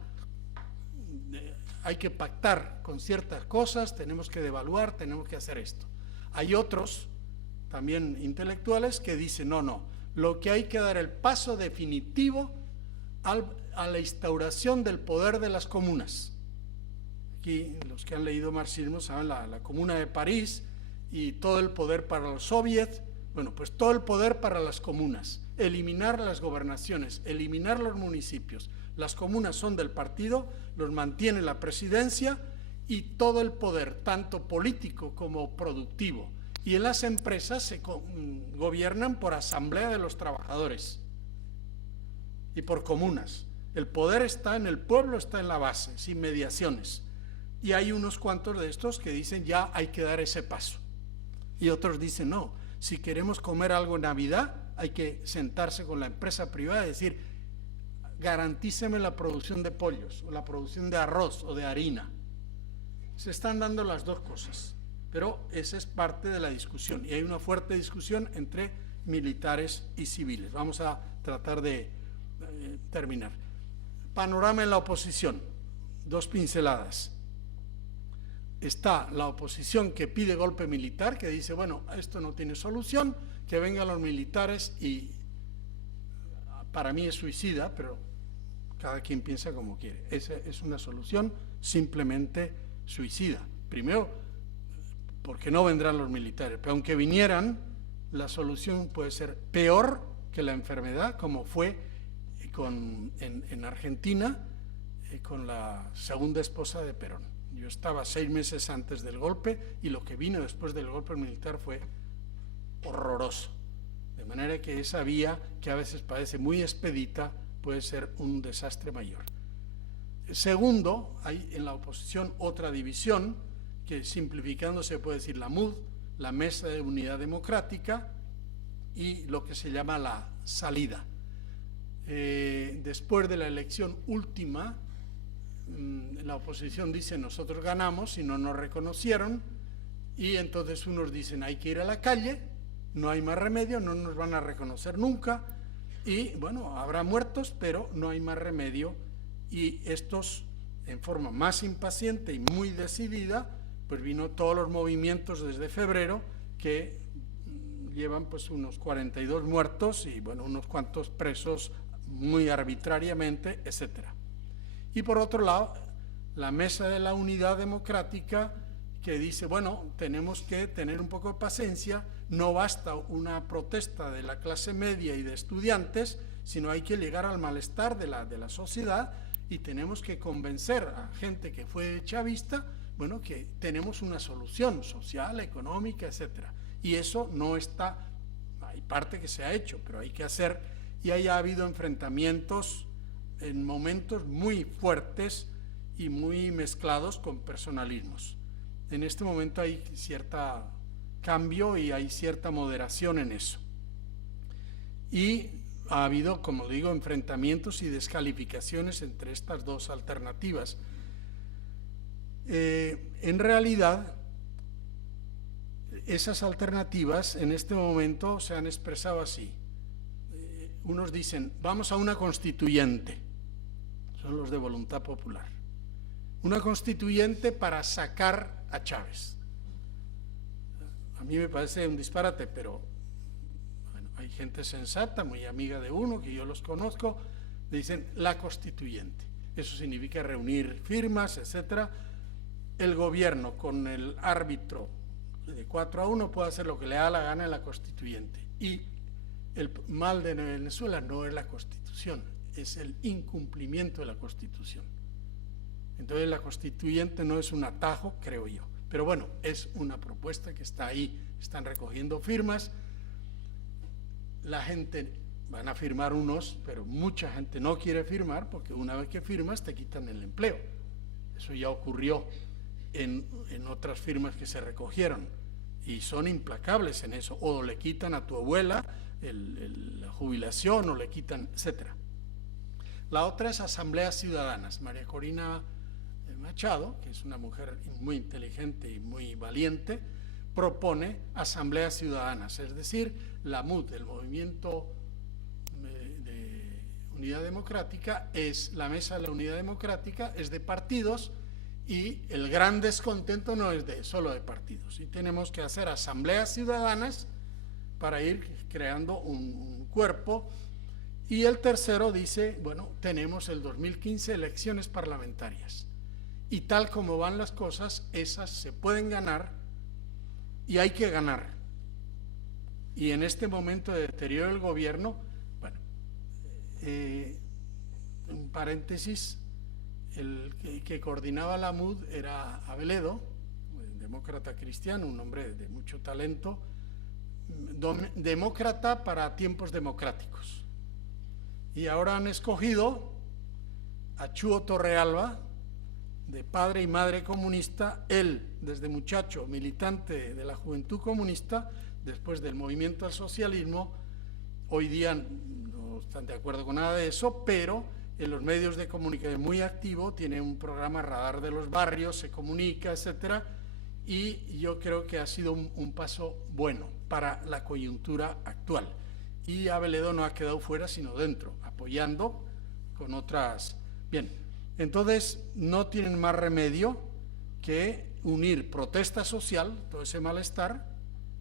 hay que pactar con ciertas cosas, tenemos que devaluar, tenemos que hacer esto. Hay otros, también intelectuales, que dicen, no, lo que hay que dar el paso definitivo a la instauración del poder de las comunas. Aquí, los que han leído marxismo saben la Comuna de París y todo el poder para los soviets. Bueno, pues todo el poder para las comunas, eliminar las gobernaciones, eliminar los municipios. Las comunas son del partido, los mantiene la presidencia, y todo el poder, tanto político como productivo. Y en las empresas se gobiernan por asamblea de los trabajadores y por comunas. El poder está en el pueblo, está en la base, sin mediaciones. Y hay unos cuantos de estos que dicen ya hay que dar ese paso. Y otros dicen no, si queremos comer algo en Navidad hay que sentarse con la empresa privada y decir, garantíceme la producción de pollos, o la producción de arroz o de harina. Se están dando las dos cosas, pero esa es parte de la discusión, y hay una fuerte discusión entre militares y civiles. Vamos a tratar de terminar. panorama en la oposición, dos pinceladas. Está la oposición que pide golpe militar, que dice, bueno, esto no tiene solución, que vengan los militares, y para mí es suicida, pero cada quien piensa como quiere. Esa es una solución simplemente suicida. Primero, porque no vendrán los militares, pero aunque vinieran, la solución puede ser peor que la enfermedad, como fue en Argentina con la segunda esposa de Perón. Yo estaba 6 meses antes del golpe y lo que vino después del golpe militar fue horroroso. De manera que esa vía, que a veces parece muy expedita, puede ser un desastre mayor. Segundo, hay en la oposición otra división, que simplificando se puede decir la MUD, la Mesa de Unidad Democrática, y lo que se llama la salida. Después de la elección última, la oposición dice nosotros ganamos y no nos reconocieron, y entonces unos dicen hay que ir a la calle, no hay más remedio, no nos van a reconocer nunca, y bueno, habrá muertos, pero no hay más remedio, y estos en forma más impaciente y muy decidida, pues vino todos los movimientos desde febrero que llevan pues unos 42 muertos y bueno, unos cuantos presos muy arbitrariamente, etcétera. Y por otro lado, la Mesa de la Unidad Democrática, que dice, bueno, tenemos que tener un poco de paciencia, no basta una protesta de la clase media y de estudiantes, sino hay que llegar al malestar de la sociedad, y tenemos que convencer a gente que fue chavista, bueno, que tenemos una solución social, económica, etcétera. Y eso no está, hay parte que se ha hecho, pero hay que hacer, y ahí ha habido enfrentamientos en momentos muy fuertes y muy mezclados con personalismos. En este momento hay cierto cambio y hay cierta moderación en eso. Y ha habido, como digo, enfrentamientos y descalificaciones entre estas dos alternativas. En realidad, esas alternativas en este momento se han expresado así. Unos dicen, vamos a una constituyente, son los de Voluntad Popular. Una constituyente para sacar a Chávez. A mí me parece un disparate, pero bueno, hay gente sensata, muy amiga de uno, que yo los conozco, dicen la constituyente. Eso significa reunir firmas, etcétera. El gobierno con el árbitro de 4-1 puede hacer lo que le da la gana en la constituyente. Y el mal de Venezuela no es la Constitución, es el incumplimiento de la Constitución. Entonces la constituyente no es un atajo, creo yo. Pero bueno, es una propuesta que está ahí, están recogiendo firmas. La gente, van a firmar unos, pero mucha gente no quiere firmar porque una vez que firmas te quitan el empleo. Eso ya ocurrió en otras firmas que se recogieron. Y son implacables en eso, o le quitan a tu abuela la jubilación, o le quitan, etcétera. La otra es asambleas ciudadanas. María Corina Machado, que es una mujer muy inteligente y muy valiente, propone asambleas ciudadanas, es decir, la MUD, el Movimiento de Unidad Democrática, es la Mesa de la Unidad Democrática, es de partidos, y el gran descontento no es solo de partidos, y tenemos que hacer asambleas ciudadanas para ir creando un cuerpo. Y el tercero dice, bueno, tenemos el 2015 elecciones parlamentarias, y tal como van las cosas, esas se pueden ganar y hay que ganar. Y en este momento de deterioro del gobierno, bueno, en paréntesis, el que coordinaba la MUD era Aveledo, demócrata cristiano, un hombre de mucho talento, demócrata para tiempos democráticos. Y ahora han escogido a Chuo Torrealba, de padre y madre comunista, él desde muchacho militante de la Juventud Comunista, después del movimiento al socialismo. Hoy día no están de acuerdo con nada de eso, pero en los medios de comunicación muy activo, tiene un programa Radar de los Barrios, se comunica, etcétera, y yo creo que ha sido un paso bueno para la coyuntura actual. Y Aveledo no ha quedado fuera, sino dentro, apoyando con otras Bien, entonces no tienen más remedio que unir protesta social, todo ese malestar,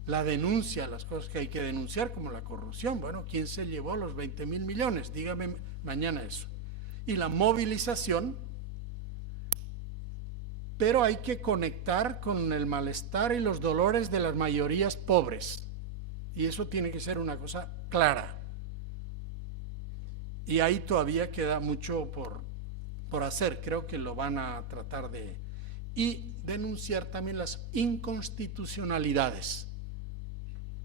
la denuncia, las cosas que hay que denunciar, como la corrupción. Bueno, ¿quién se llevó los 20.000 millones? Dígame mañana eso. Y la movilización, pero hay que conectar con el malestar y los dolores de las mayorías pobres. Y eso tiene que ser una cosa clara. Y ahí todavía queda mucho por hacer, creo que lo van a tratar de... Y denunciar también las inconstitucionalidades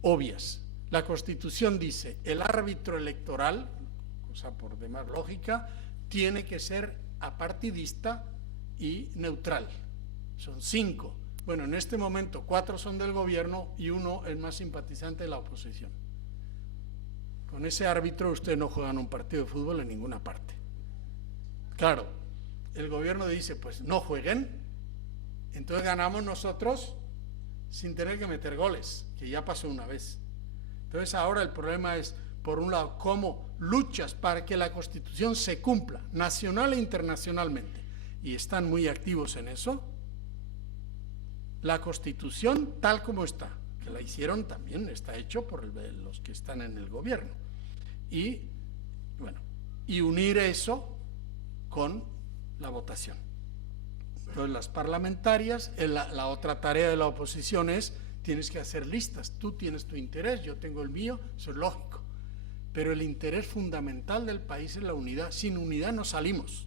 obvias. La Constitución dice, el árbitro electoral, cosa por demás lógica, tiene que ser apartidista y neutral. Son 5. Bueno, en este momento 4 son del gobierno y 1 es más simpatizante de la oposición. Con ese árbitro usted no juega en un partido de fútbol en ninguna parte. Claro, el gobierno dice, pues no jueguen, entonces ganamos nosotros sin tener que meter goles, que ya pasó una vez. Entonces ahora el problema es, por un lado, cómo luchas para que la Constitución se cumpla, nacional e internacionalmente, y están muy activos en eso. La Constitución tal como está, que la hicieron también, está hecho por los que están en el gobierno. Y, bueno, y unir eso con la votación. Entonces las parlamentarias, la otra tarea de la oposición es, tienes que hacer listas, tú tienes tu interés, yo tengo el mío, eso es lógico, pero el interés fundamental del país es la unidad. Sin unidad no salimos.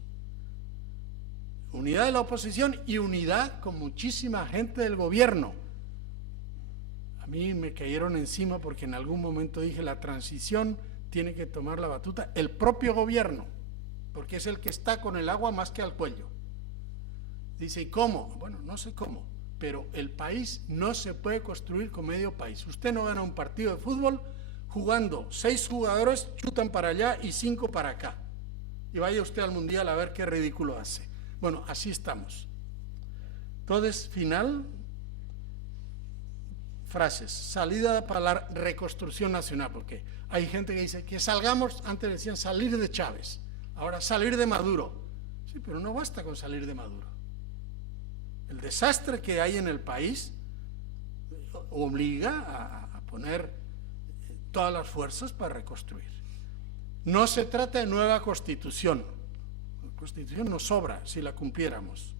Unidad de la oposición y unidad con muchísima gente del gobierno. A mí me cayeron encima porque en algún momento dije, la transición tiene que tomar la batuta el propio gobierno, porque es el que está con el agua más que al cuello. Dice, ¿y cómo? Bueno, no sé cómo, pero el país no se puede construir con medio país. Usted no gana un partido de fútbol jugando 6 jugadores, chutan para allá y 5 para acá. Y vaya usted al mundial a ver qué ridículo hace. Bueno, así estamos. Entonces, final, frases, salida para la reconstrucción nacional, porque hay gente que dice que salgamos, antes decían salir de Chávez, ahora salir de Maduro. Sí, pero no basta con salir de Maduro. El desastre que hay en el país obliga a poner todas las fuerzas para reconstruir. No se trata de nueva constitución. La constitución nos sobra si la cumpliéramos.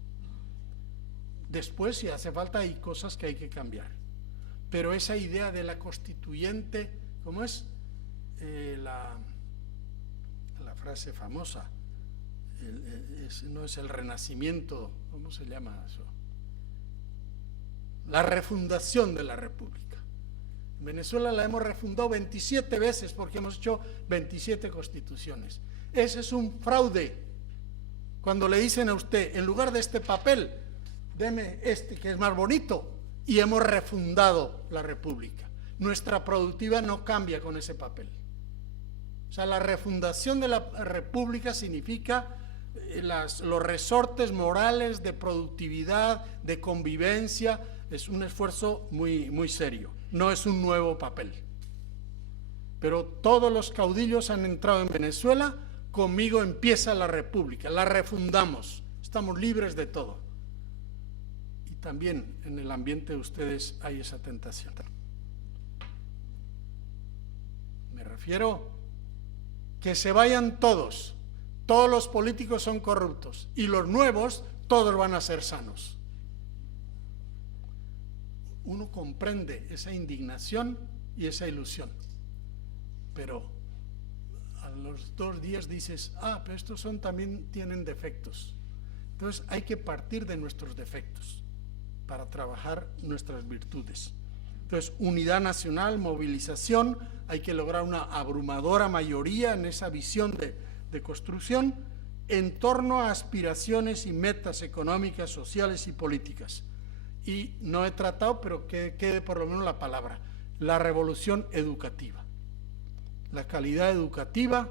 Después, si hace falta, hay cosas que hay que cambiar. Pero esa idea de la constituyente, ¿cómo es? La frase famosa, no es el renacimiento, ¿cómo se llama eso? La refundación de la República. En Venezuela la hemos refundado 27 veces porque hemos hecho 27 constituciones. Ese es un fraude. Cuando le dicen a usted, en lugar de este papel, deme este que es más bonito, y hemos refundado la República. Nuestra productiva no cambia con ese papel. O sea, la refundación de la República significa los resortes morales de productividad, de convivencia. Es un esfuerzo muy, muy serio, no es un nuevo papel. Pero todos los caudillos han entrado en Venezuela, conmigo empieza la República, la refundamos, estamos libres de todo. Y también en el ambiente de ustedes hay esa tentación. Me refiero que se vayan todos los políticos son corruptos y los nuevos todos van a ser sanos. Uno comprende esa indignación y esa ilusión, pero a los 2 días dices, pero estos también tienen defectos. Entonces hay que partir de nuestros defectos para trabajar nuestras virtudes. Entonces, unidad nacional, movilización, hay que lograr una abrumadora mayoría en esa visión de construcción en torno a aspiraciones y metas económicas, sociales y políticas. Y no he tratado, pero que quede por lo menos la palabra, la revolución educativa. La calidad educativa,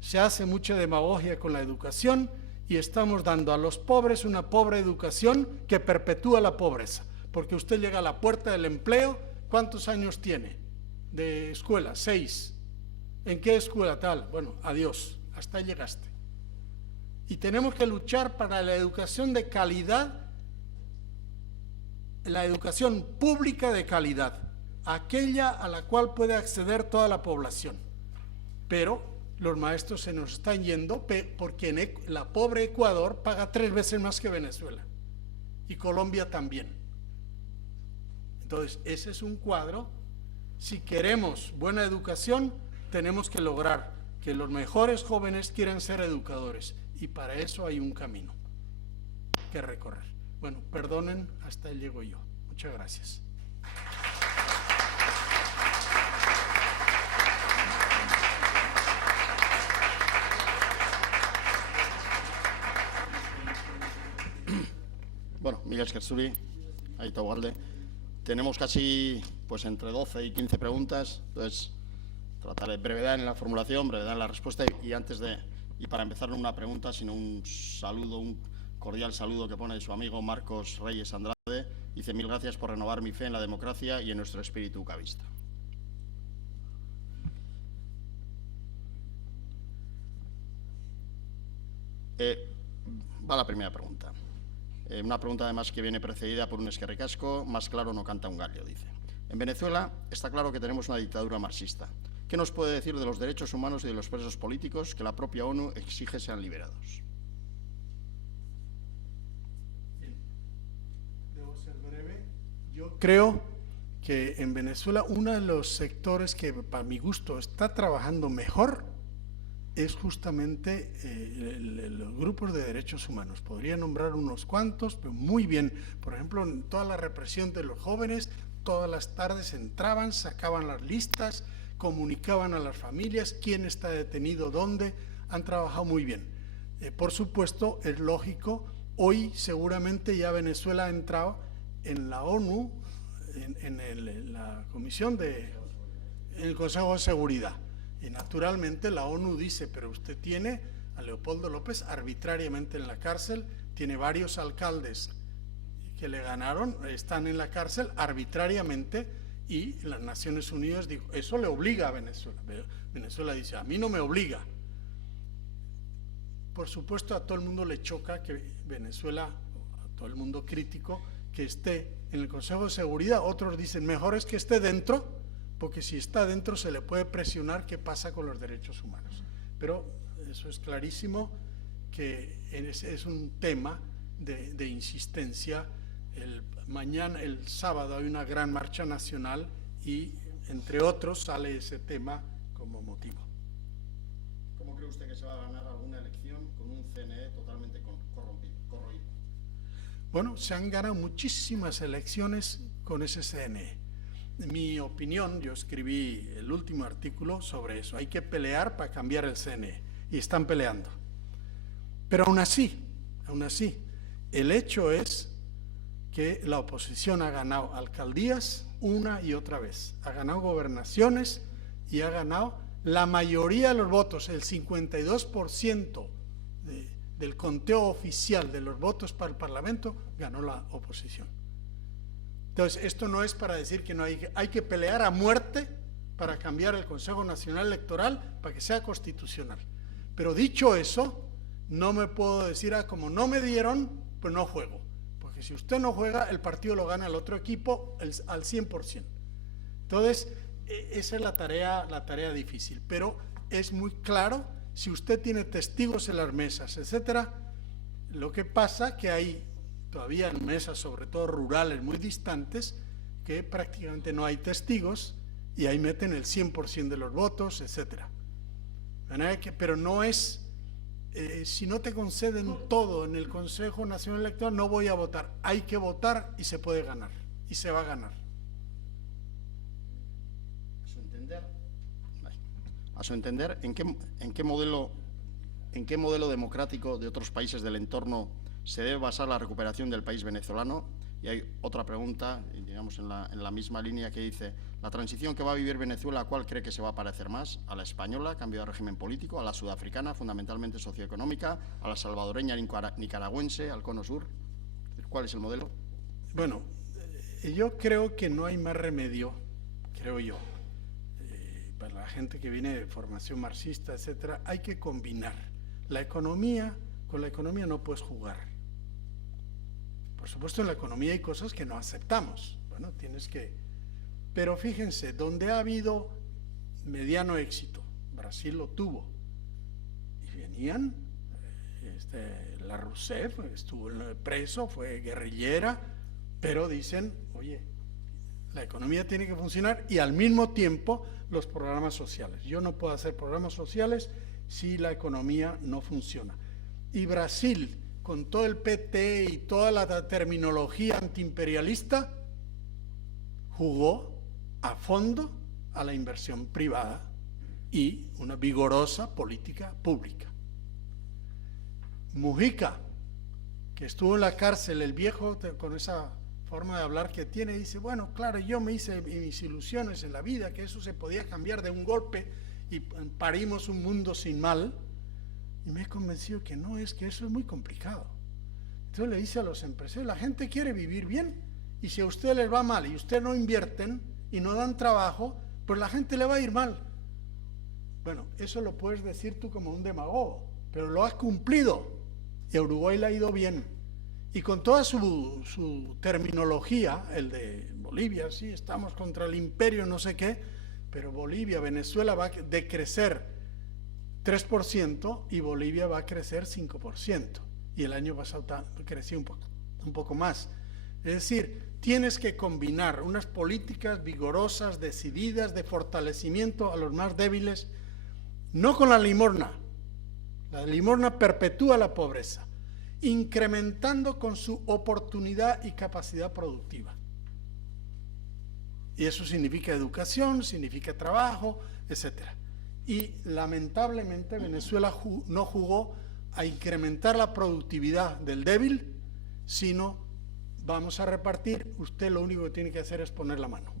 se hace mucha demagogia con la educación y estamos dando a los pobres una pobre educación que perpetúa la pobreza, porque usted llega a la puerta del empleo, ¿cuántos años tiene de escuela? 6. ¿En qué escuela tal? Bueno, adiós, hasta ahí llegaste. Y tenemos que luchar para la educación de calidad, la educación pública de calidad, aquella a la cual puede acceder toda la población. Pero los maestros se nos están yendo porque la pobre Ecuador paga 3 veces más que Venezuela y Colombia también. Entonces, ese es un cuadro. Si queremos buena educación, tenemos que lograr que los mejores jóvenes quieran ser educadores, y para eso hay un camino que recorrer. Bueno, perdonen, hasta ahí llego yo. Muchas gracias. Bueno, Miguel Esquerturi, Aito Ugalde. Tenemos casi pues entre 12 y 15 preguntas, entonces trataré brevedad en la formulación, brevedad en la respuesta y para empezar no una pregunta, sino un saludo, un cordial saludo que pone su amigo Marcos Reyes Andrade. Dice: mil gracias por renovar mi fe en la democracia y en nuestro espíritu cavista. Va la primera pregunta. Una pregunta además que viene precedida por un eskerrik asko: más claro no canta un gallo, dice. En Venezuela está claro que tenemos una dictadura marxista. ¿Qué nos puede decir de los derechos humanos y de los presos políticos que la propia ONU exige sean liberados? Debo ser breve. Yo creo que en Venezuela uno de los sectores que, para mi gusto, está trabajando mejor es justamente los grupos de derechos humanos. Podría nombrar unos cuantos, pero muy bien. Por ejemplo, en toda la represión de los jóvenes, todas las tardes entraban, sacaban las listas, comunicaban a las familias quién está detenido, dónde. Han trabajado muy bien. Por supuesto, es lógico, hoy seguramente ya Venezuela ha entrado en la ONU, en la comisión en el Consejo de Seguridad. Y naturalmente la ONU dice: pero usted tiene a Leopoldo López arbitrariamente en la cárcel, tiene varios alcaldes que le ganaron, están en la cárcel arbitrariamente, y las Naciones Unidas dijo, eso le obliga a Venezuela. Venezuela dice: a mí no me obliga. Por supuesto, a todo el mundo le choca que Venezuela, a todo el mundo crítico, que esté en el Consejo de Seguridad. Otros dicen: mejor es que esté dentro, porque si está dentro se le puede presionar qué pasa con los derechos humanos. Pero eso es clarísimo que es un tema de insistencia. El sábado hay una gran marcha nacional y, entre otros, sale ese tema como motivo. ¿Cómo cree usted que se va a ganar alguna elección con un CNE totalmente corroído? Bueno, se han ganado muchísimas elecciones con ese CNE. En mi opinión, yo escribí el último artículo sobre eso. Hay que pelear para cambiar el CNE, y están peleando. Pero aún así, el hecho es que la oposición ha ganado alcaldías una y otra vez, ha ganado gobernaciones y ha ganado la mayoría de los votos. El 52% del conteo oficial de los votos para el Parlamento ganó la oposición. Entonces, esto no es para decir que no hay que pelear a muerte para cambiar el Consejo Nacional Electoral para que sea constitucional. Pero dicho eso, no me puedo decir: como no me dieron, pues no juego. Porque si usted no juega, el partido lo gana el otro equipo al 100%. Entonces, esa es la tarea difícil. Pero es muy claro, si usted tiene testigos en las mesas, etcétera, lo que pasa que hay todavía en mesas, sobre todo rurales, muy distantes, que prácticamente no hay testigos, y ahí meten el 100% de los votos, etcétera. Pero no es, si no te conceden todo en el Consejo Nacional Electoral, no voy a votar. Hay que votar y se puede ganar, y se va a ganar. A su entender, ¿en qué modelo democrático de otros países del entorno se debe basar la recuperación del país venezolano? Y hay otra pregunta, digamos en la misma línea, que dice: la transición que va a vivir Venezuela, ¿a cuál cree que se va a parecer más? ¿A la española, cambio de régimen político? ¿A la sudafricana, fundamentalmente socioeconómica? ¿A la salvadoreña, nicaragüense, al cono sur? ¿Cuál es el modelo? Bueno, yo creo que no hay más remedio, creo yo, para la gente que viene de formación marxista, etcétera. Hay que combinar la economía con la economía no puedes jugar. Por supuesto, en la economía hay cosas que no aceptamos. Bueno, tienes que... Pero fíjense, donde ha habido mediano éxito, Brasil lo tuvo. Y venían, la Rousseff estuvo preso, fue guerrillera, pero dicen, oye, la economía tiene que funcionar y al mismo tiempo los programas sociales. Yo no puedo hacer programas sociales si la economía no funciona. Y Brasil, con todo el PT y toda la terminología antiimperialista, jugó a fondo a la inversión privada y una vigorosa política pública. Mujica, que estuvo en la cárcel, el viejo con esa forma de hablar que tiene, dice, bueno, claro, yo me hice mis ilusiones en la vida, que eso se podía cambiar de un golpe y parimos un mundo sin mal, y me he convencido que no, es que eso es muy complicado. Entonces le dice a los empresarios, la gente quiere vivir bien, y si a usted les va mal y usted no invierten y no dan trabajo, pues la gente le va a ir mal. Bueno, eso lo puedes decir tú como un demagogo, pero lo has cumplido, y a Uruguay le ha ido bien. Y con toda su terminología, el de Bolivia, sí, estamos contra el imperio, no sé qué, pero Bolivia, Venezuela va a decrecer 3% y Bolivia va a crecer 5%. Y el año pasado creció un poco más. Es decir, tienes que combinar unas políticas vigorosas, decididas, de fortalecimiento a los más débiles, no con la limosna. La limosna perpetúa la pobreza, incrementando con su oportunidad y capacidad productiva. Y eso significa educación, significa trabajo, etc. Y lamentablemente Venezuela no jugó a incrementar la productividad del débil, sino vamos a repartir, usted lo único que tiene que hacer es poner la mano.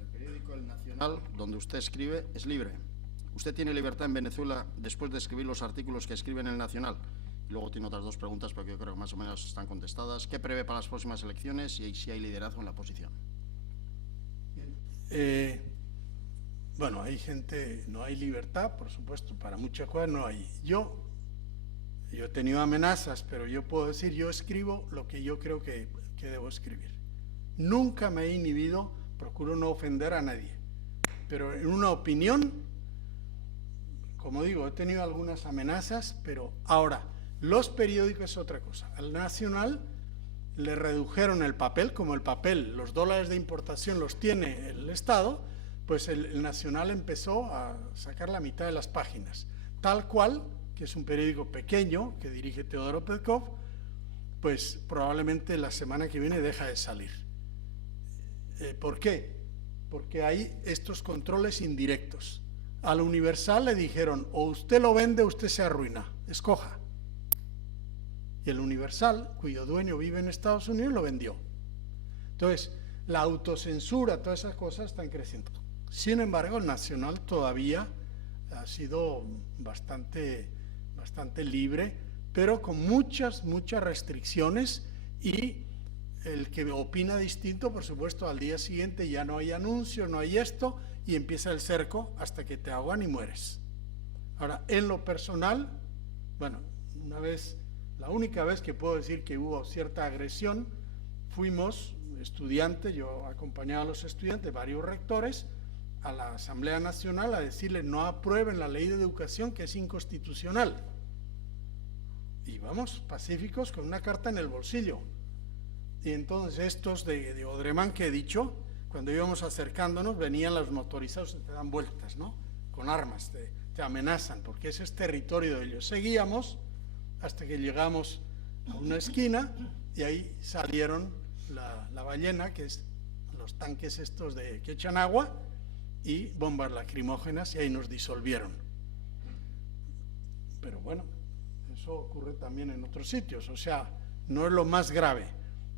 El periódico El Nacional, donde usted escribe, es libre. Usted tiene libertad en Venezuela después de escribir los artículos que escribe en El Nacional. Y luego tiene otras dos preguntas, porque yo creo que más o menos están contestadas. ¿Qué prevé para las próximas elecciones y si hay liderazgo en la oposición? Bueno, hay gente, no hay libertad, por supuesto, para muchas cosas no hay. Yo he tenido amenazas, pero yo puedo decir, yo escribo lo que yo creo que debo escribir. Nunca me he inhibido, procuro no ofender a nadie, pero en una opinión, como digo, he tenido algunas amenazas, pero ahora, los periódicos es otra cosa. Al Nacional le redujeron el papel, como el papel, los dólares de importación los tiene el Estado, pues el Nacional empezó a sacar la mitad de las páginas. Tal cual, que es un periódico pequeño que dirige Teodoro Petkov, pues probablemente la semana que viene deja de salir. ¿Por qué? Porque hay estos controles indirectos. Al Universal le dijeron, o usted lo vende o usted se arruina, escoja. Y el Universal, cuyo dueño vive en Estados Unidos, lo vendió. Entonces, la autocensura, todas esas cosas están creciendo. Sin embargo, el Nacional todavía ha sido bastante libre, pero con muchas restricciones, y el que opina distinto, por supuesto, al día siguiente ya no hay anuncio, no hay esto, y empieza el cerco hasta que te ahogan y mueres. Ahora, en lo personal, bueno, la única vez que puedo decir que hubo cierta agresión, fuimos estudiantes, yo acompañaba a los estudiantes, varios rectores, a la Asamblea Nacional a decirles no aprueben la ley de educación, que es inconstitucional. Y vamos, pacíficos, con una carta en el bolsillo. Y entonces estos de Odremán que he dicho, cuando íbamos acercándonos, venían los motorizados y te dan vueltas, ¿no? Con armas, te amenazan, porque ese es territorio de ellos. Seguíamos hasta que llegamos a una esquina y ahí salieron la ballena, que es los tanques estos que echan agua, y bombas lacrimógenas, y ahí nos disolvieron. Pero bueno, eso ocurre también en otros sitios, o sea, no es lo más grave.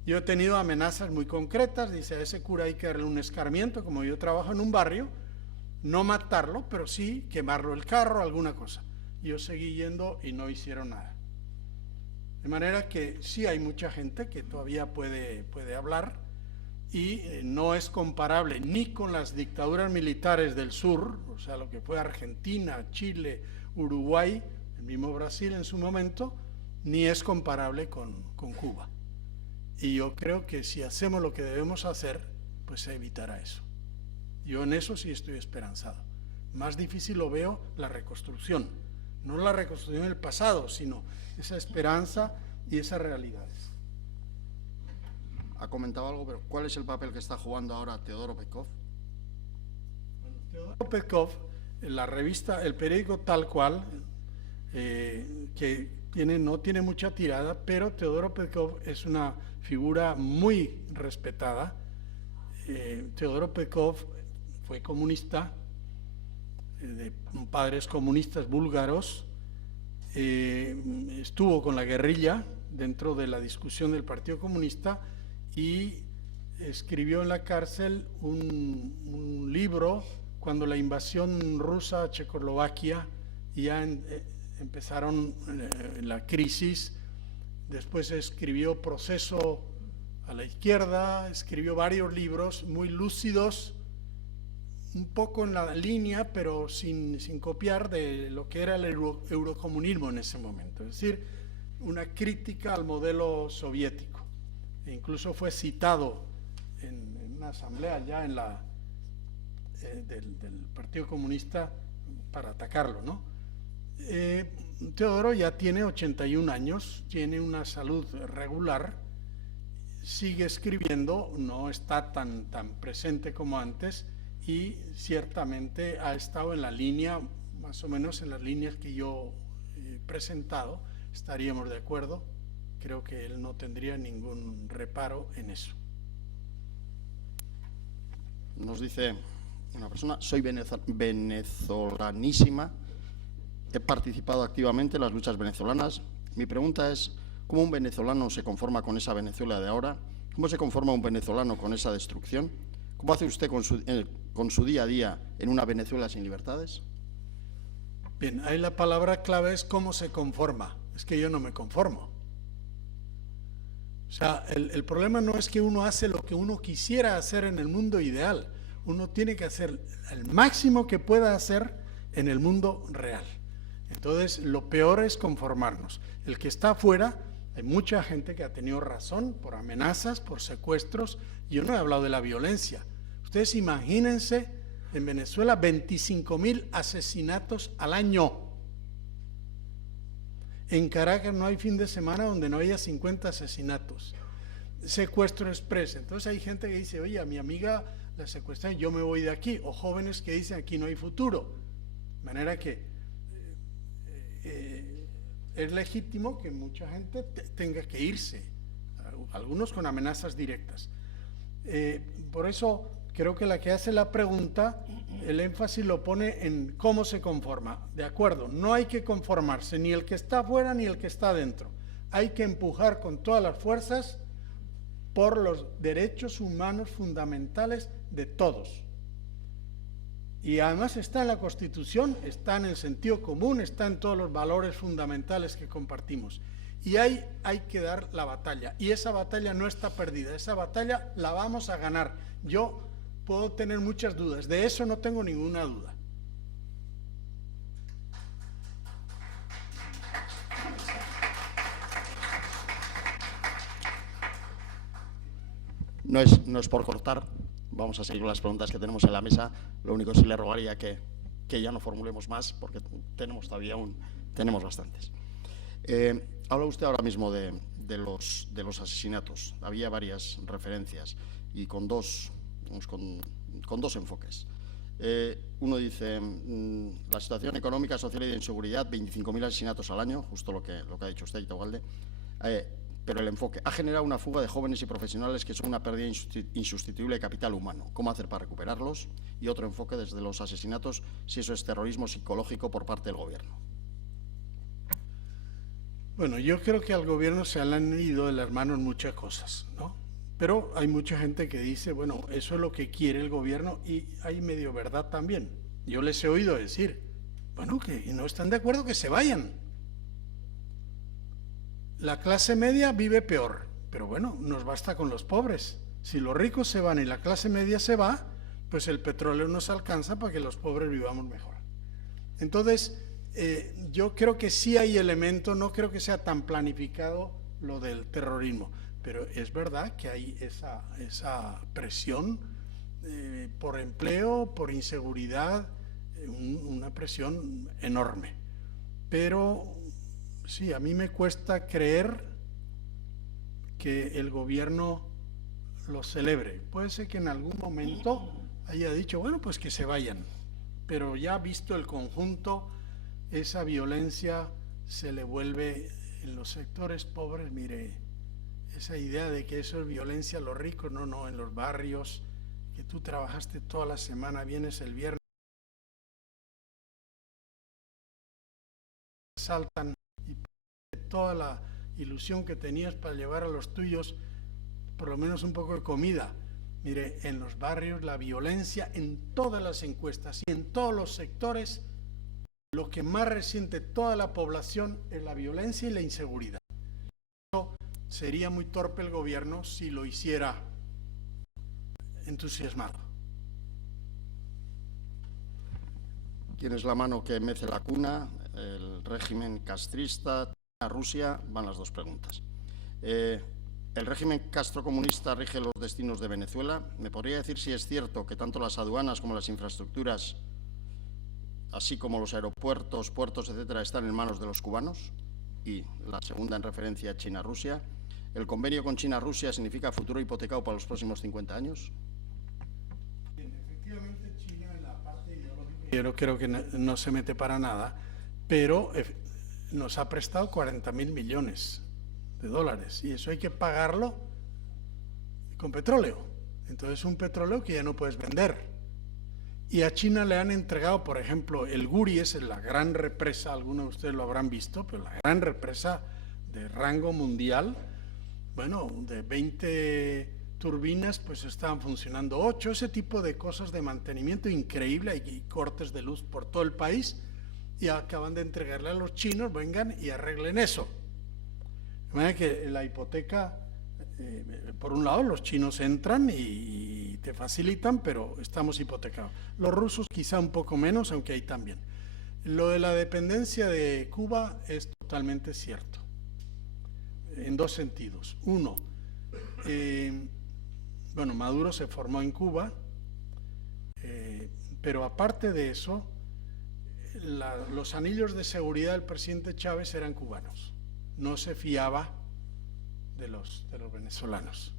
Yo he tenido amenazas muy concretas, dice, a ese cura hay que darle un escarmiento, como yo trabajo en un barrio, no matarlo, pero sí quemarlo el carro, alguna cosa. Yo seguí yendo y no hicieron nada. De manera que sí hay mucha gente que todavía puede hablar, y no es comparable ni con las dictaduras militares del sur, o sea, lo que fue Argentina, Chile, Uruguay, el mismo Brasil en su momento, ni es comparable con Cuba. Y yo creo que si hacemos lo que debemos hacer, pues se evitará eso. Yo en eso sí estoy esperanzado. Más difícil lo veo la reconstrucción, no la reconstrucción del pasado, sino esa esperanza y esas realidades. Ha comentado algo, pero ¿cuál es el papel que está jugando ahora Teodoro Petkov? Bueno, Teodoro Petkov, la revista, el periódico Tal Cual, que no tiene mucha tirada, pero Teodoro Petkov es una figura muy respetada. Teodoro Petkov fue comunista, de padres comunistas búlgaros, estuvo con la guerrilla dentro de la discusión del Partido Comunista y escribió en la cárcel un libro cuando la invasión rusa a Checoslovaquia ya empezaron la crisis. Después escribió Proceso a la izquierda, escribió varios libros muy lúcidos, un poco en la línea, pero sin copiar de lo que era el eurocomunismo en ese momento, es decir, una crítica al modelo soviético. E incluso fue citado en una asamblea ya en del Partido Comunista para atacarlo, ¿no? Teodoro ya tiene 81 años, tiene una salud regular, sigue escribiendo, no está tan presente como antes y ciertamente ha estado en la línea, más o menos en las líneas que yo he presentado, estaríamos de acuerdo, creo que él no tendría ningún reparo en eso. Nos dice una persona, soy venezolanísima, he participado activamente en las luchas venezolanas. Mi pregunta es, ¿cómo un venezolano se conforma con esa Venezuela de ahora? ¿Cómo se conforma un venezolano con esa destrucción? ¿Cómo hace usted con su día a día en una Venezuela sin libertades? Bien, ahí la palabra clave es cómo se conforma. Es que yo no me conformo. O sea, el problema no es que uno hace lo que uno quisiera hacer en el mundo ideal. Uno tiene que hacer el máximo que pueda hacer en el mundo real. Entonces, lo peor es conformarnos. El que está afuera, hay mucha gente que ha tenido razón por amenazas, por secuestros. Yo no he hablado de la violencia. Ustedes imagínense en Venezuela 25.000 asesinatos al año. En Caracas no hay fin de semana donde no haya 50 asesinatos. Secuestro express. Entonces hay gente que dice, oye, a mi amiga la secuestran, yo me voy de aquí. O jóvenes que dicen, aquí no hay futuro. De manera que es legítimo que mucha gente tenga que irse, algunos con amenazas directas. Por eso creo que la que hace la pregunta, el énfasis lo pone en cómo se conforma. De acuerdo, no hay que conformarse, ni el que está afuera ni el que está adentro. Hay que empujar con todas las fuerzas por los derechos humanos fundamentales de todos. Y además está en la Constitución, está en el sentido común, está en todos los valores fundamentales que compartimos. Y ahí hay que dar la batalla. Y esa batalla no está perdida, esa batalla la vamos a ganar. Yo puedo tener muchas dudas, de eso no tengo ninguna duda. No es por cortar, vamos a seguir con las preguntas que tenemos en la mesa. Lo único sí le rogaría que ya no formulemos más, porque tenemos bastantes. Habla usted ahora mismo de los asesinatos. Había varias referencias y con dos enfoques. Uno dice, la situación económica, social y de inseguridad, 25.000 asesinatos al año, justo lo que ha dicho usted, Itagualde. Pero el enfoque ha generado una fuga de jóvenes y profesionales que son una pérdida insustituible de capital humano. ¿Cómo hacer para recuperarlos? Y otro enfoque desde los asesinatos, si eso es terrorismo psicológico por parte del gobierno. Bueno, yo creo que al gobierno se le han ido de las manos muchas cosas, ¿no? Pero hay mucha gente que dice, bueno, eso es lo que quiere el gobierno y hay medio verdad también. Yo les he oído decir, bueno, que no están de acuerdo, que se vayan. La clase media vive peor, pero bueno, nos basta con los pobres. Si los ricos se van y la clase media se va, pues el petróleo nos alcanza para que los pobres vivamos mejor. Entonces, yo creo que sí hay elementos, no creo que sea tan planificado lo del terrorismo, pero es verdad que hay esa presión por empleo, por inseguridad, una presión enorme. Pero sí, a mí me cuesta creer que el gobierno lo celebre. Puede ser que en algún momento haya dicho, bueno, pues que se vayan, pero ya visto el conjunto, esa violencia se le vuelve en los sectores pobres. Mire, esa idea de que eso es violencia a los ricos, no, en los barrios, que tú trabajaste toda la semana, vienes el viernes, saltan y toda la ilusión que tenías para llevar a los tuyos por lo menos un poco de comida. Mire, en los barrios la violencia, en todas las encuestas y en todos los sectores, lo que más resiente toda la población es la violencia y la inseguridad. Sería muy torpe el gobierno si lo hiciera entusiasmado. Tienes la mano que mece la cuna, el régimen castrista, Rusia, van las dos preguntas. El régimen castrocomunista rige los destinos de Venezuela. ¿Me podría decir si es cierto que tanto las aduanas como las infraestructuras, así como los aeropuertos, puertos, etcétera, están en manos de los cubanos? Y la segunda, en referencia a China-Rusia, ¿el convenio con China-Rusia significa futuro hipotecado para los próximos 50 años? Bien, efectivamente, China en la parte ideológica, yo no creo que no se mete para nada, pero nos ha prestado 40.000 millones de dólares y eso hay que pagarlo con petróleo. Entonces, un petróleo que ya no puedes vender. Y a China le han entregado, por ejemplo, el Guri, es la gran represa, algunos de ustedes lo habrán visto, pero la gran represa de rango mundial, bueno, de 20 turbinas, pues estaban funcionando 8, ese tipo de cosas de mantenimiento increíble, hay cortes de luz por todo el país, y acaban de entregarle a los chinos, vengan y arreglen eso. De manera que la hipoteca, por un lado, los chinos entran y te facilitan, pero estamos hipotecados. Los rusos quizá un poco menos, aunque ahí también. Lo de la dependencia de Cuba es totalmente cierto, en dos sentidos. Uno, bueno, Maduro se formó en Cuba, pero aparte de eso, los anillos de seguridad del presidente Chávez eran cubanos. No se fiaba de los venezolanos.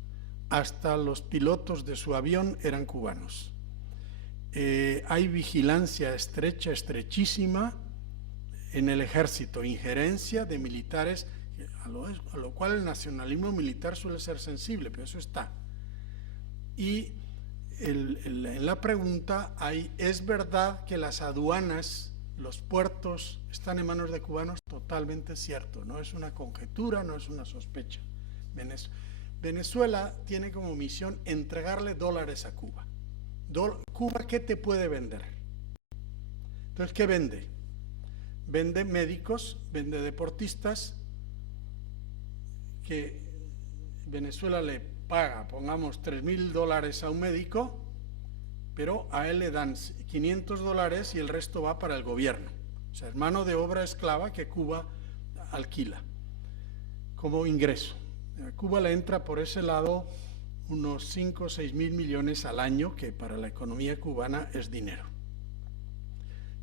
Hasta los pilotos de su avión eran cubanos. Hay vigilancia estrecha, estrechísima en el ejército, injerencia de militares, a lo cual el nacionalismo militar suele ser sensible, pero eso está. Y en la pregunta es verdad que las aduanas, los puertos están en manos de cubanos, totalmente cierto, no es una conjetura, no es una sospecha. Venezuela tiene como misión entregarle dólares a Cuba. ¿Cuba qué te puede vender? Entonces, ¿qué vende? Vende médicos, vende deportistas, que Venezuela le paga, pongamos $3.000 a un médico, pero a él le dan $500 y el resto va para el gobierno. O sea, es mano de obra esclava que Cuba alquila como ingreso. A Cuba le entra por ese lado unos 5 o 6 mil millones al año, que para la economía cubana es dinero.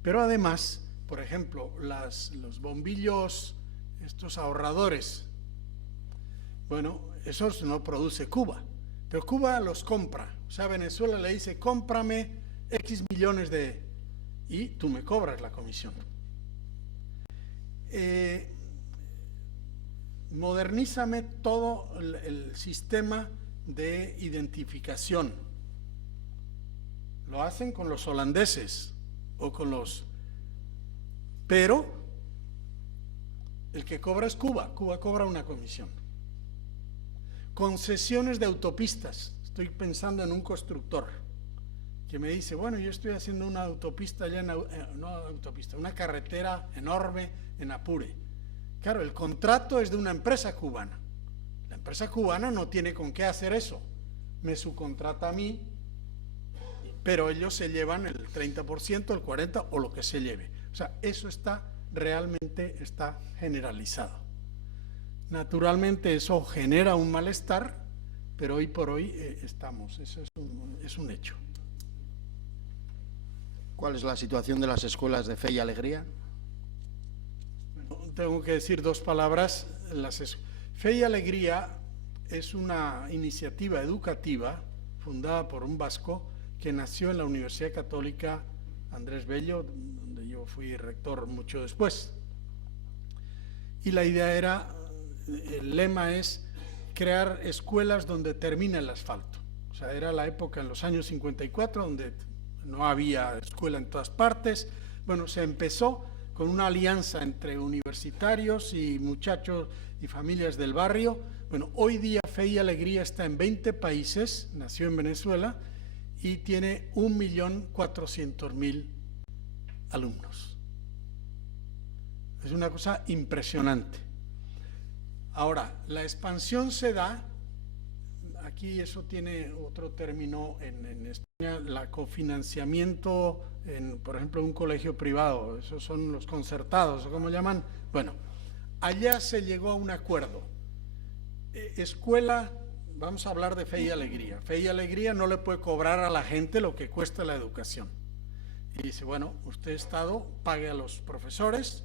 Pero además, por ejemplo, los bombillos, estos ahorradores, bueno, esos no produce Cuba, pero Cuba los compra. O sea, Venezuela le dice, cómprame X millones y tú me cobras la comisión. Modernízame todo el sistema de identificación. Lo hacen con los holandeses o con los... Pero el que cobra es Cuba. Cuba cobra una comisión. Concesiones de autopistas. Estoy pensando en un constructor que me dice, bueno, yo estoy haciendo una autopista allá, una carretera enorme en Apure. Claro, el contrato es de una empresa cubana. La empresa cubana no tiene con qué hacer eso. Me subcontrata a mí, pero ellos se llevan el 30%, el 40% o lo que se lleve. O sea, eso está realmente está generalizado. Naturalmente eso genera un malestar, pero hoy por hoy estamos, eso es un hecho. ¿Cuál es la situación de las escuelas de Fe y Alegría? Bueno, tengo que decir dos palabras. Fe y Alegría es una iniciativa educativa fundada por un vasco que nació en la Universidad Católica Andrés Bello, donde yo fui rector mucho después. Y la idea era, el lema es crear escuelas donde termine el asfalto. O sea, era la época en los años 54 donde no había escuela en todas partes. Bueno, se empezó con una alianza entre universitarios y muchachos y familias del barrio. Bueno, hoy día Fe y Alegría está en 20 países, nació en Venezuela y tiene 1.400.000 alumnos. Es una cosa impresionante. Ahora, la expansión se da, aquí eso tiene otro término en España, la cofinanciamiento, por ejemplo, un colegio privado, esos son los concertados, ¿cómo llaman? Bueno, allá se llegó a un acuerdo. Escuela, vamos a hablar de Fe y Alegría. Fe y Alegría no le puede cobrar a la gente lo que cuesta la educación. Y dice, bueno, usted Estado pague a los profesores.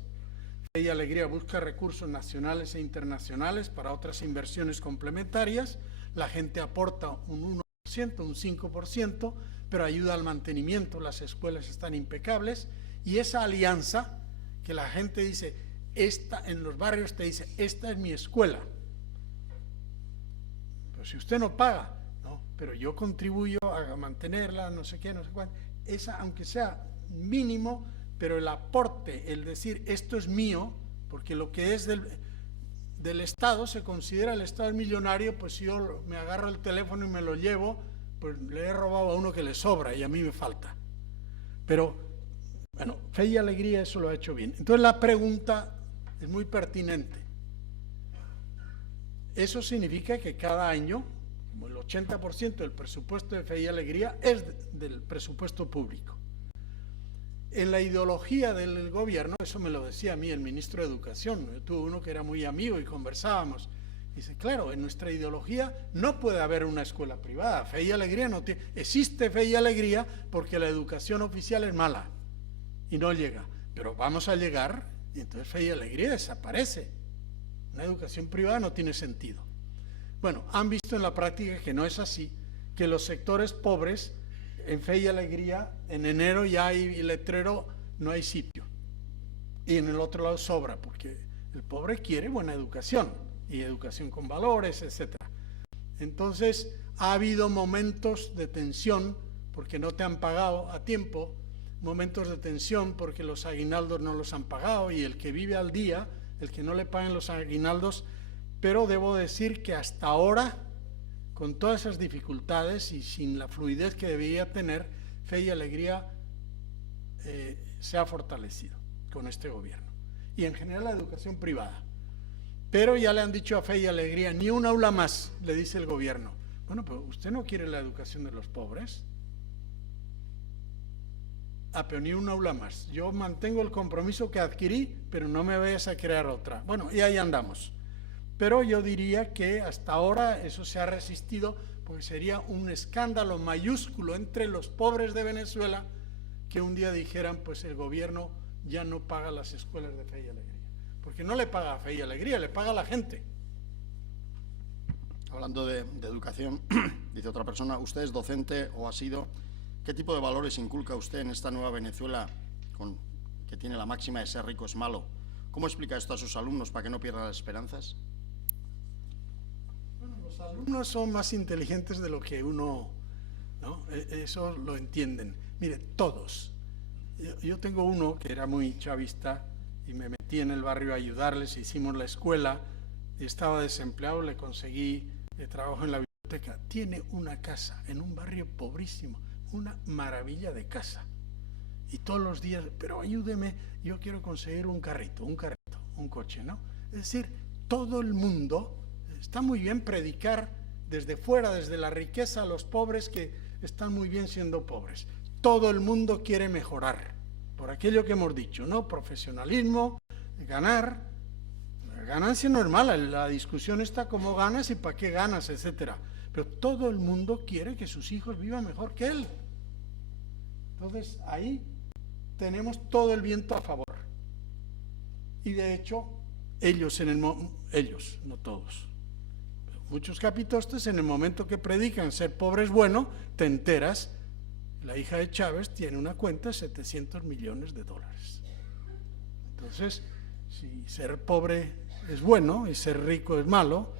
Fe y Alegría busca recursos nacionales e internacionales para otras inversiones complementarias. La gente aporta un 1%, un 5%, pero ayuda al mantenimiento. Las escuelas están impecables. Y esa alianza que la gente dice, en los barrios te dice, esta es mi escuela. Pero si usted no paga, no, pero yo contribuyo a mantenerla, no sé qué, no sé cuánto. Esa, aunque sea mínimo, pero el aporte, el decir esto es mío, porque lo que es del Estado, se considera el Estado millonario, pues si yo me agarro el teléfono y me lo llevo, pues le he robado a uno que le sobra y a mí me falta. Pero, bueno, Fe y Alegría eso lo ha hecho bien. Entonces la pregunta es muy pertinente. Eso significa que cada año, como el 80% del presupuesto de Fe y Alegría es del presupuesto público. En la ideología del gobierno, eso me lo decía a mí el ministro de Educación, yo tuve uno que era muy amigo y conversábamos, dice, claro, en nuestra ideología no puede haber una escuela privada, Fe y Alegría no tiene, existe Fe y Alegría porque la educación oficial es mala y no llega, pero vamos a llegar y entonces Fe y Alegría desaparece, una educación privada no tiene sentido. Bueno, han visto en la práctica que no es así, que los sectores pobres en Fe y Alegría, en enero ya hay letrero, no hay sitio. Y en el otro lado sobra, porque el pobre quiere buena educación, y educación con valores, etc. Entonces, ha habido momentos de tensión, porque no te han pagado a tiempo, momentos de tensión porque los aguinaldos no los han pagado, y el que vive al día, el que no le paguen los aguinaldos, pero debo decir que hasta ahora, con todas esas dificultades y sin la fluidez que debería tener, Fe y Alegría se ha fortalecido con este gobierno. Y en general la educación privada. Pero ya le han dicho a Fe y Alegría, ni un aula más, le dice el gobierno. Bueno, pues usted no quiere la educación de los pobres. Ah, pero ni un aula más. Yo mantengo el compromiso que adquirí, pero no me vayas a crear otra. Bueno, y ahí andamos. Pero yo diría que hasta ahora eso se ha resistido, porque sería un escándalo mayúsculo entre los pobres de Venezuela que un día dijeran, pues el gobierno ya no paga las escuelas de Fe y Alegría. Porque no le paga a Fe y Alegría, le paga a la gente. Hablando de educación, dice otra persona, ¿usted es docente o ha sido? ¿Qué tipo de valores inculca usted en esta nueva Venezuela que tiene la máxima de ser rico es malo? ¿Cómo explica esto a sus alumnos para que no pierdan las esperanzas? Los alumnos son más inteligentes de lo que uno, ¿no? Eso lo entienden. Mire, todos. Yo tengo uno que era muy chavista y me metí en el barrio a ayudarles, hicimos la escuela, estaba desempleado, le conseguí trabajo en la biblioteca. Tiene una casa en un barrio pobrísimo, una maravilla de casa. Y todos los días, pero ayúdeme, yo quiero conseguir un carrito, un coche, ¿no? Es decir, todo el mundo. Está muy bien predicar desde fuera, desde la riqueza a los pobres que están muy bien siendo pobres. Todo el mundo quiere mejorar, por aquello que hemos dicho, ¿no? Profesionalismo, ganar. La ganancia no es mala, la discusión está cómo ganas y para qué ganas, etcétera. Pero todo el mundo quiere que sus hijos vivan mejor que él. Entonces, ahí tenemos todo el viento a favor. Y de hecho, ellos, no todos, pero muchos capitostes, en el momento que predican ser pobre es bueno, te enteras, la hija de Chávez tiene una cuenta de $700 millones. Entonces, si ser pobre es bueno y ser rico es malo,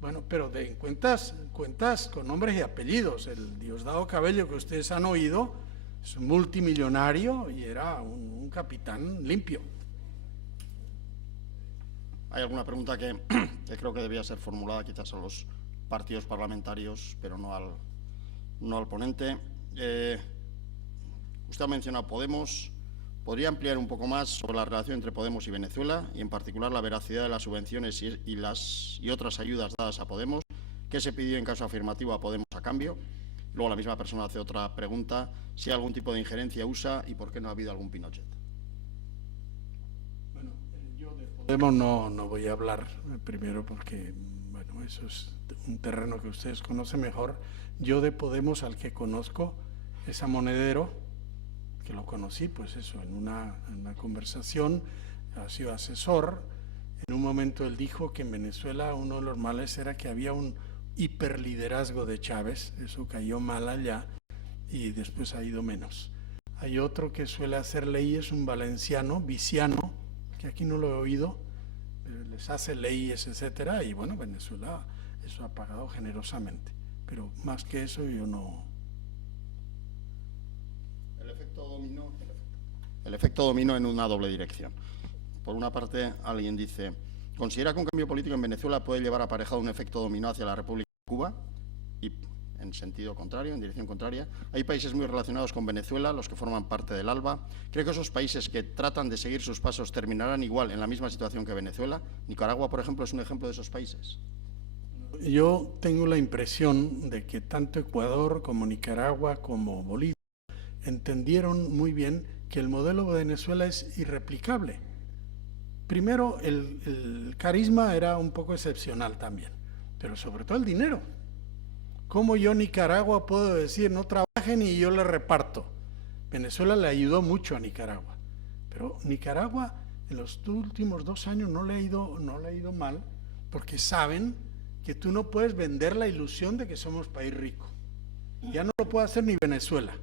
bueno, pero de cuentas con nombres y apellidos. El Diosdado Cabello que ustedes han oído es un multimillonario y era un capitán limpio. Hay alguna pregunta que creo que debía ser formulada quizás a los partidos parlamentarios, pero no al ponente. Usted ha mencionado Podemos. ¿Podría ampliar un poco más sobre la relación entre Podemos y Venezuela y en particular la veracidad de las subvenciones y otras ayudas dadas a Podemos? ¿Qué se pidió en caso afirmativo a Podemos a cambio? Luego la misma persona hace otra pregunta, si hay algún tipo de injerencia USA y por qué no ha habido algún Pinochet. Bueno, yo de Podemos no voy a hablar, primero porque, bueno, eso es un terreno que ustedes conocen mejor. Yo de Podemos, al que conozco, es a Monedero, que lo conocí, pues eso, en una conversación, ha sido asesor. En un momento él dijo que en Venezuela uno de los males era que había un hiperliderazgo de Chávez, eso cayó mal allá y después ha ido menos. Hay otro que suele hacer leyes, un valenciano, Viciano, que aquí no lo he oído, les hace leyes, etcétera, y bueno, Venezuela eso ha pagado generosamente, pero más que eso yo no. El efecto dominó en una doble dirección. Por una parte, alguien dice, ¿considera que un cambio político en Venezuela puede llevar aparejado un efecto dominó hacia la República de Cuba? Y en sentido contrario, en dirección contraria. Hay países muy relacionados con Venezuela, los que forman parte del ALBA. ¿Cree que esos países que tratan de seguir sus pasos terminarán igual en la misma situación que Venezuela? Nicaragua, por ejemplo, es un ejemplo de esos países. Yo tengo la impresión de que tanto Ecuador como Nicaragua como Bolivia entendieron muy bien que el modelo de Venezuela es irreplicable. Primero, el carisma era un poco excepcional también, pero sobre todo el dinero. ¿Cómo yo, Nicaragua, puedo decir no trabajen y yo les reparto? Venezuela le ayudó mucho a Nicaragua, pero Nicaragua en los últimos 2 años no le ha ido mal, porque saben que tú no puedes vender la ilusión de que somos país rico. Ya no lo puede hacer ni Venezuela.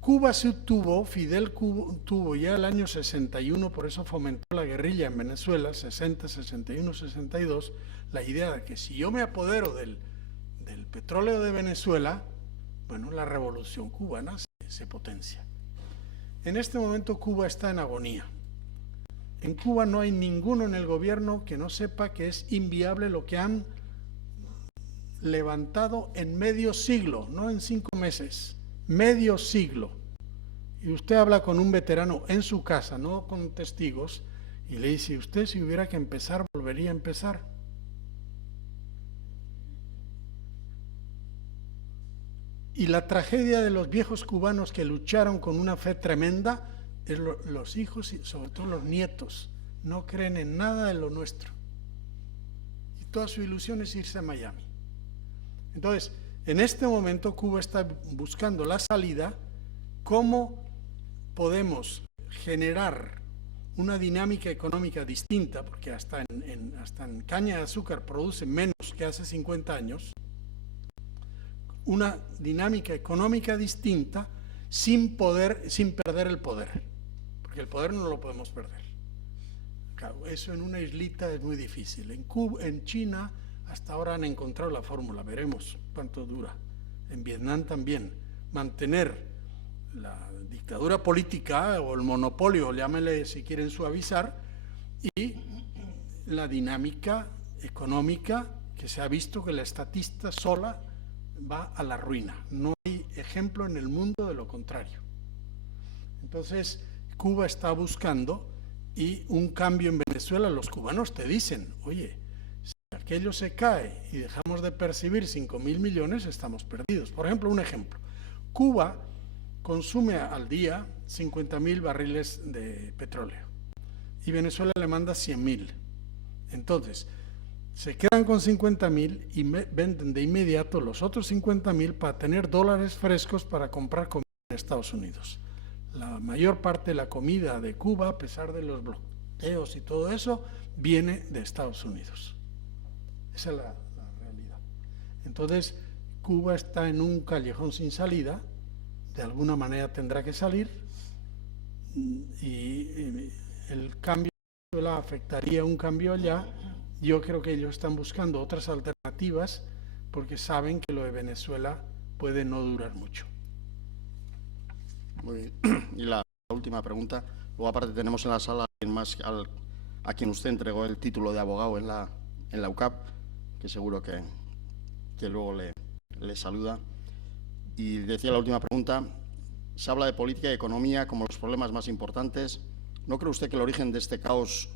Cuba sí tuvo, Fidel tuvo ya el año 61, por eso fomentó la guerrilla en Venezuela, 60, 61, 62, la idea de que si yo me apodero del petróleo de Venezuela, bueno, la revolución cubana se potencia. En este momento Cuba está en agonía. En Cuba no hay ninguno en el gobierno que no sepa que es inviable lo que han levantado en medio siglo, no en 5 meses. Medio siglo. Y usted habla con un veterano en su casa, no con testigos, y le dice, usted si hubiera que empezar, volvería a empezar. Y la tragedia de los viejos cubanos que lucharon con una fe tremenda, es los hijos y sobre todo los nietos, no creen en nada de lo nuestro. Y toda su ilusión es irse a Miami. Entonces, en este momento Cuba está buscando la salida, cómo podemos generar una dinámica económica distinta, porque hasta en caña de azúcar produce menos que hace 50 años, una dinámica económica distinta sin perder el poder, porque el poder no lo podemos perder. Claro, eso en una islita es muy difícil. En China hasta ahora han encontrado la fórmula, veremos cuánto dura. En Vietnam también. Mantener la dictadura política o el monopolio, llámele si quieren suavizar, y la dinámica económica que se ha visto que la estatista sola va a la ruina. No hay ejemplo en el mundo de lo contrario. Entonces, Cuba está buscando y un cambio en Venezuela. Los cubanos te dicen, oye, aquello se cae y dejamos de percibir 5.000 millones, estamos perdidos. Por ejemplo, un ejemplo. Cuba, consume al día 50.000 barriles de petróleo y Venezuela le manda 100.000. Entonces, se quedan con 50.000 y venden de inmediato los otros 50.000 para tener dólares frescos para comprar comida en Estados Unidos. La mayor parte de la comida de Cuba, a pesar de los bloqueos y todo eso, viene de Estados Unidos. Esa es la realidad. Entonces, Cuba está en un callejón sin salida, de alguna manera tendrá que salir, y el cambio de Venezuela afectaría un cambio allá. Yo creo que ellos están buscando otras alternativas porque saben que lo de Venezuela puede no durar mucho. Muy bien. Y la última pregunta. Luego, aparte, tenemos en la sala a quien usted entregó el título de abogado en la UCAP, que seguro que luego le saluda. Y decía la última pregunta, se habla de política y economía como los problemas más importantes. ¿No cree usted que el origen de este caos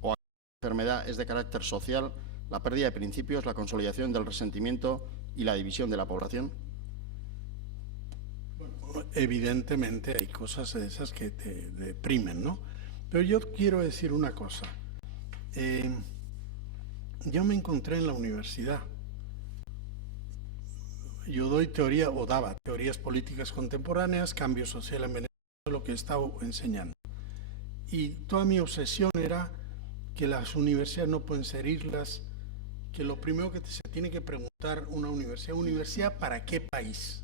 o enfermedad es de carácter social, la pérdida de principios, la consolidación del resentimiento y la división de la población? Bueno, evidentemente hay cosas de esas que te deprimen, ¿no? Pero yo quiero decir una cosa. Yo me encontré en la universidad. Yo doy teoría, o daba teorías políticas contemporáneas, cambio social en Venezuela, lo que he estado enseñando. Y toda mi obsesión era que las universidades no pueden ser islas, que lo primero que se tiene que preguntar una universidad ¿para qué país?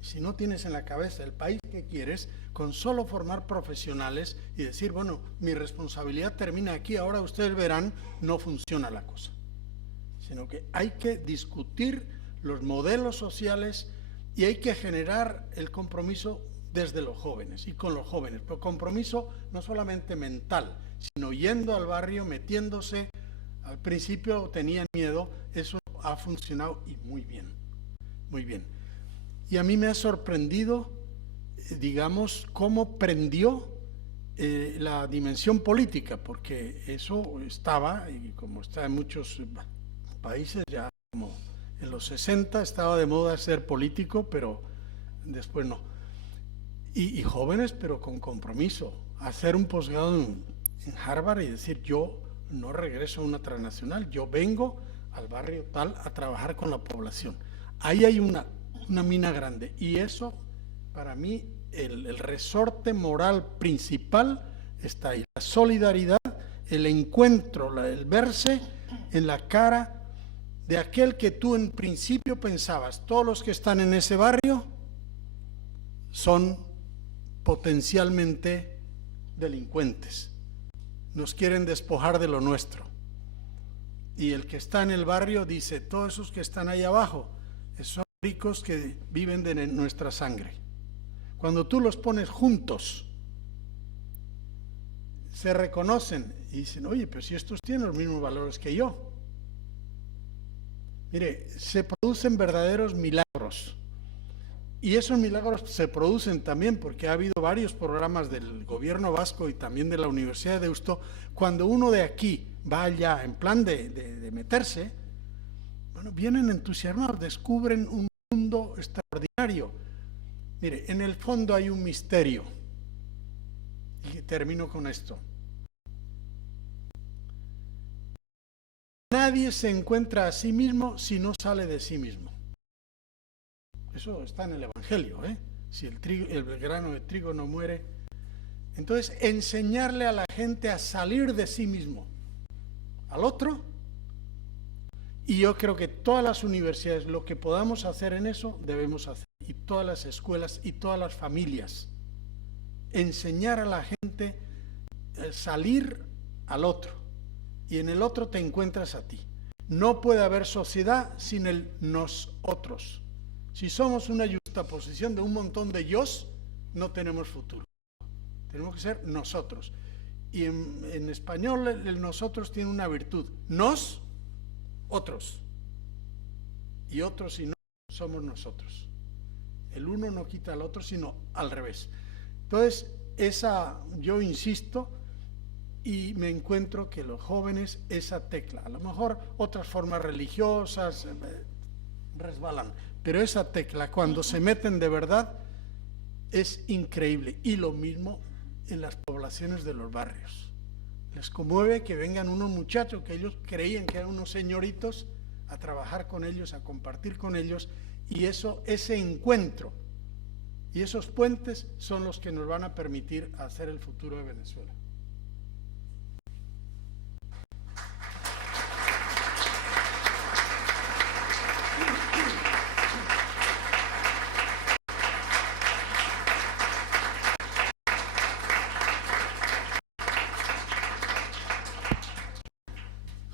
Si no tienes en la cabeza el país que quieres, con solo formar profesionales y decir, bueno, mi responsabilidad termina aquí, ahora ustedes verán, no funciona la cosa. Sino que hay que discutir los modelos sociales y hay que generar el compromiso desde los jóvenes y con los jóvenes, pero compromiso no solamente mental, sino yendo al barrio, metiéndose. Al principio tenían miedo, eso ha funcionado y muy bien, muy bien. Y a mí me ha sorprendido, digamos, cómo prendió la dimensión política, porque eso estaba, y como está en muchos países, ya como en los 60 estaba de moda ser político, pero después no. Y jóvenes, pero con compromiso, hacer un posgrado en Harvard y decir, yo no regreso a una transnacional, yo vengo al barrio tal a trabajar con la población. Ahí hay una mina grande, y eso, para mí, el resorte moral principal está ahí. La solidaridad, el encuentro, el verse en la cara de aquel que tú en principio pensabas, todos los que están en ese barrio son potencialmente delincuentes, nos quieren despojar de lo nuestro. Y el que está en el barrio dice, todos esos que están ahí abajo son ricos que viven de nuestra sangre. Cuando tú los pones juntos, se reconocen y dicen, oye, pero si estos tienen los mismos valores que yo. Mire, se producen verdaderos milagros. Y esos milagros se producen también porque ha habido varios programas del gobierno vasco y también de la Universidad de Deusto. Cuando uno de aquí va allá en plan de meterse, bueno, vienen entusiasmados, descubren un mundo extraordinario. Mire, en el fondo hay un misterio. Y termino con esto. Nadie se encuentra a sí mismo si no sale de sí mismo. Eso está en el Evangelio, ¿eh? Si el grano de trigo no muere. Entonces, enseñarle a la gente a salir de sí mismo, al otro. Y yo creo que todas las universidades, lo que podamos hacer en eso, debemos hacer. Y todas las escuelas y todas las familias. Enseñar a la gente a salir al otro. Y en el otro te encuentras a ti. No puede haber sociedad sin el nosotros. Si somos una justaposición de un montón de yos, no tenemos futuro. Tenemos que ser nosotros. Y en español el nosotros tiene una virtud. Nos, otros. Y otros y no somos nosotros. El uno no quita al otro, sino al revés. Entonces, yo insisto y me encuentro que los jóvenes, esa tecla, a lo mejor otras formas religiosas resbalan, pero esa tecla, cuando se meten de verdad, es increíble. Y lo mismo en las poblaciones de los barrios. Les conmueve que vengan unos muchachos que ellos creían que eran unos señoritos a trabajar con ellos, a compartir con ellos, y ese encuentro y esos puentes son los que nos van a permitir hacer el futuro de Venezuela.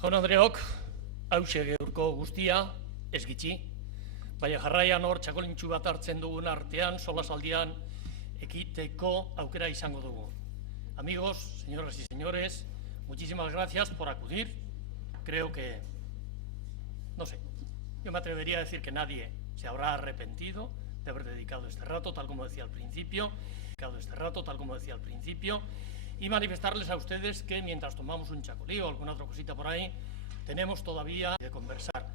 Jaun Andreok, hause geurko guztia, ez gitxi, baina jarraian hor txakolintxu bat hartzen dugun artean, solasaldian ekiteko aukera izango dugu. Amigos, señoras y señores, muchísimas gracias por acudir. Creo que, no sé, yo me atrevería a decir que nadie se habrá arrepentido de haber dedicado este rato, tal como decía al principio, y manifestarles a ustedes que mientras tomamos un chacolí o alguna otra cosita por ahí, tenemos todavía de conversar.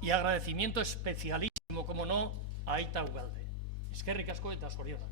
Y agradecimiento especialísimo, como no, a Aita Ugalde. Eskerrik asko eta zorionak.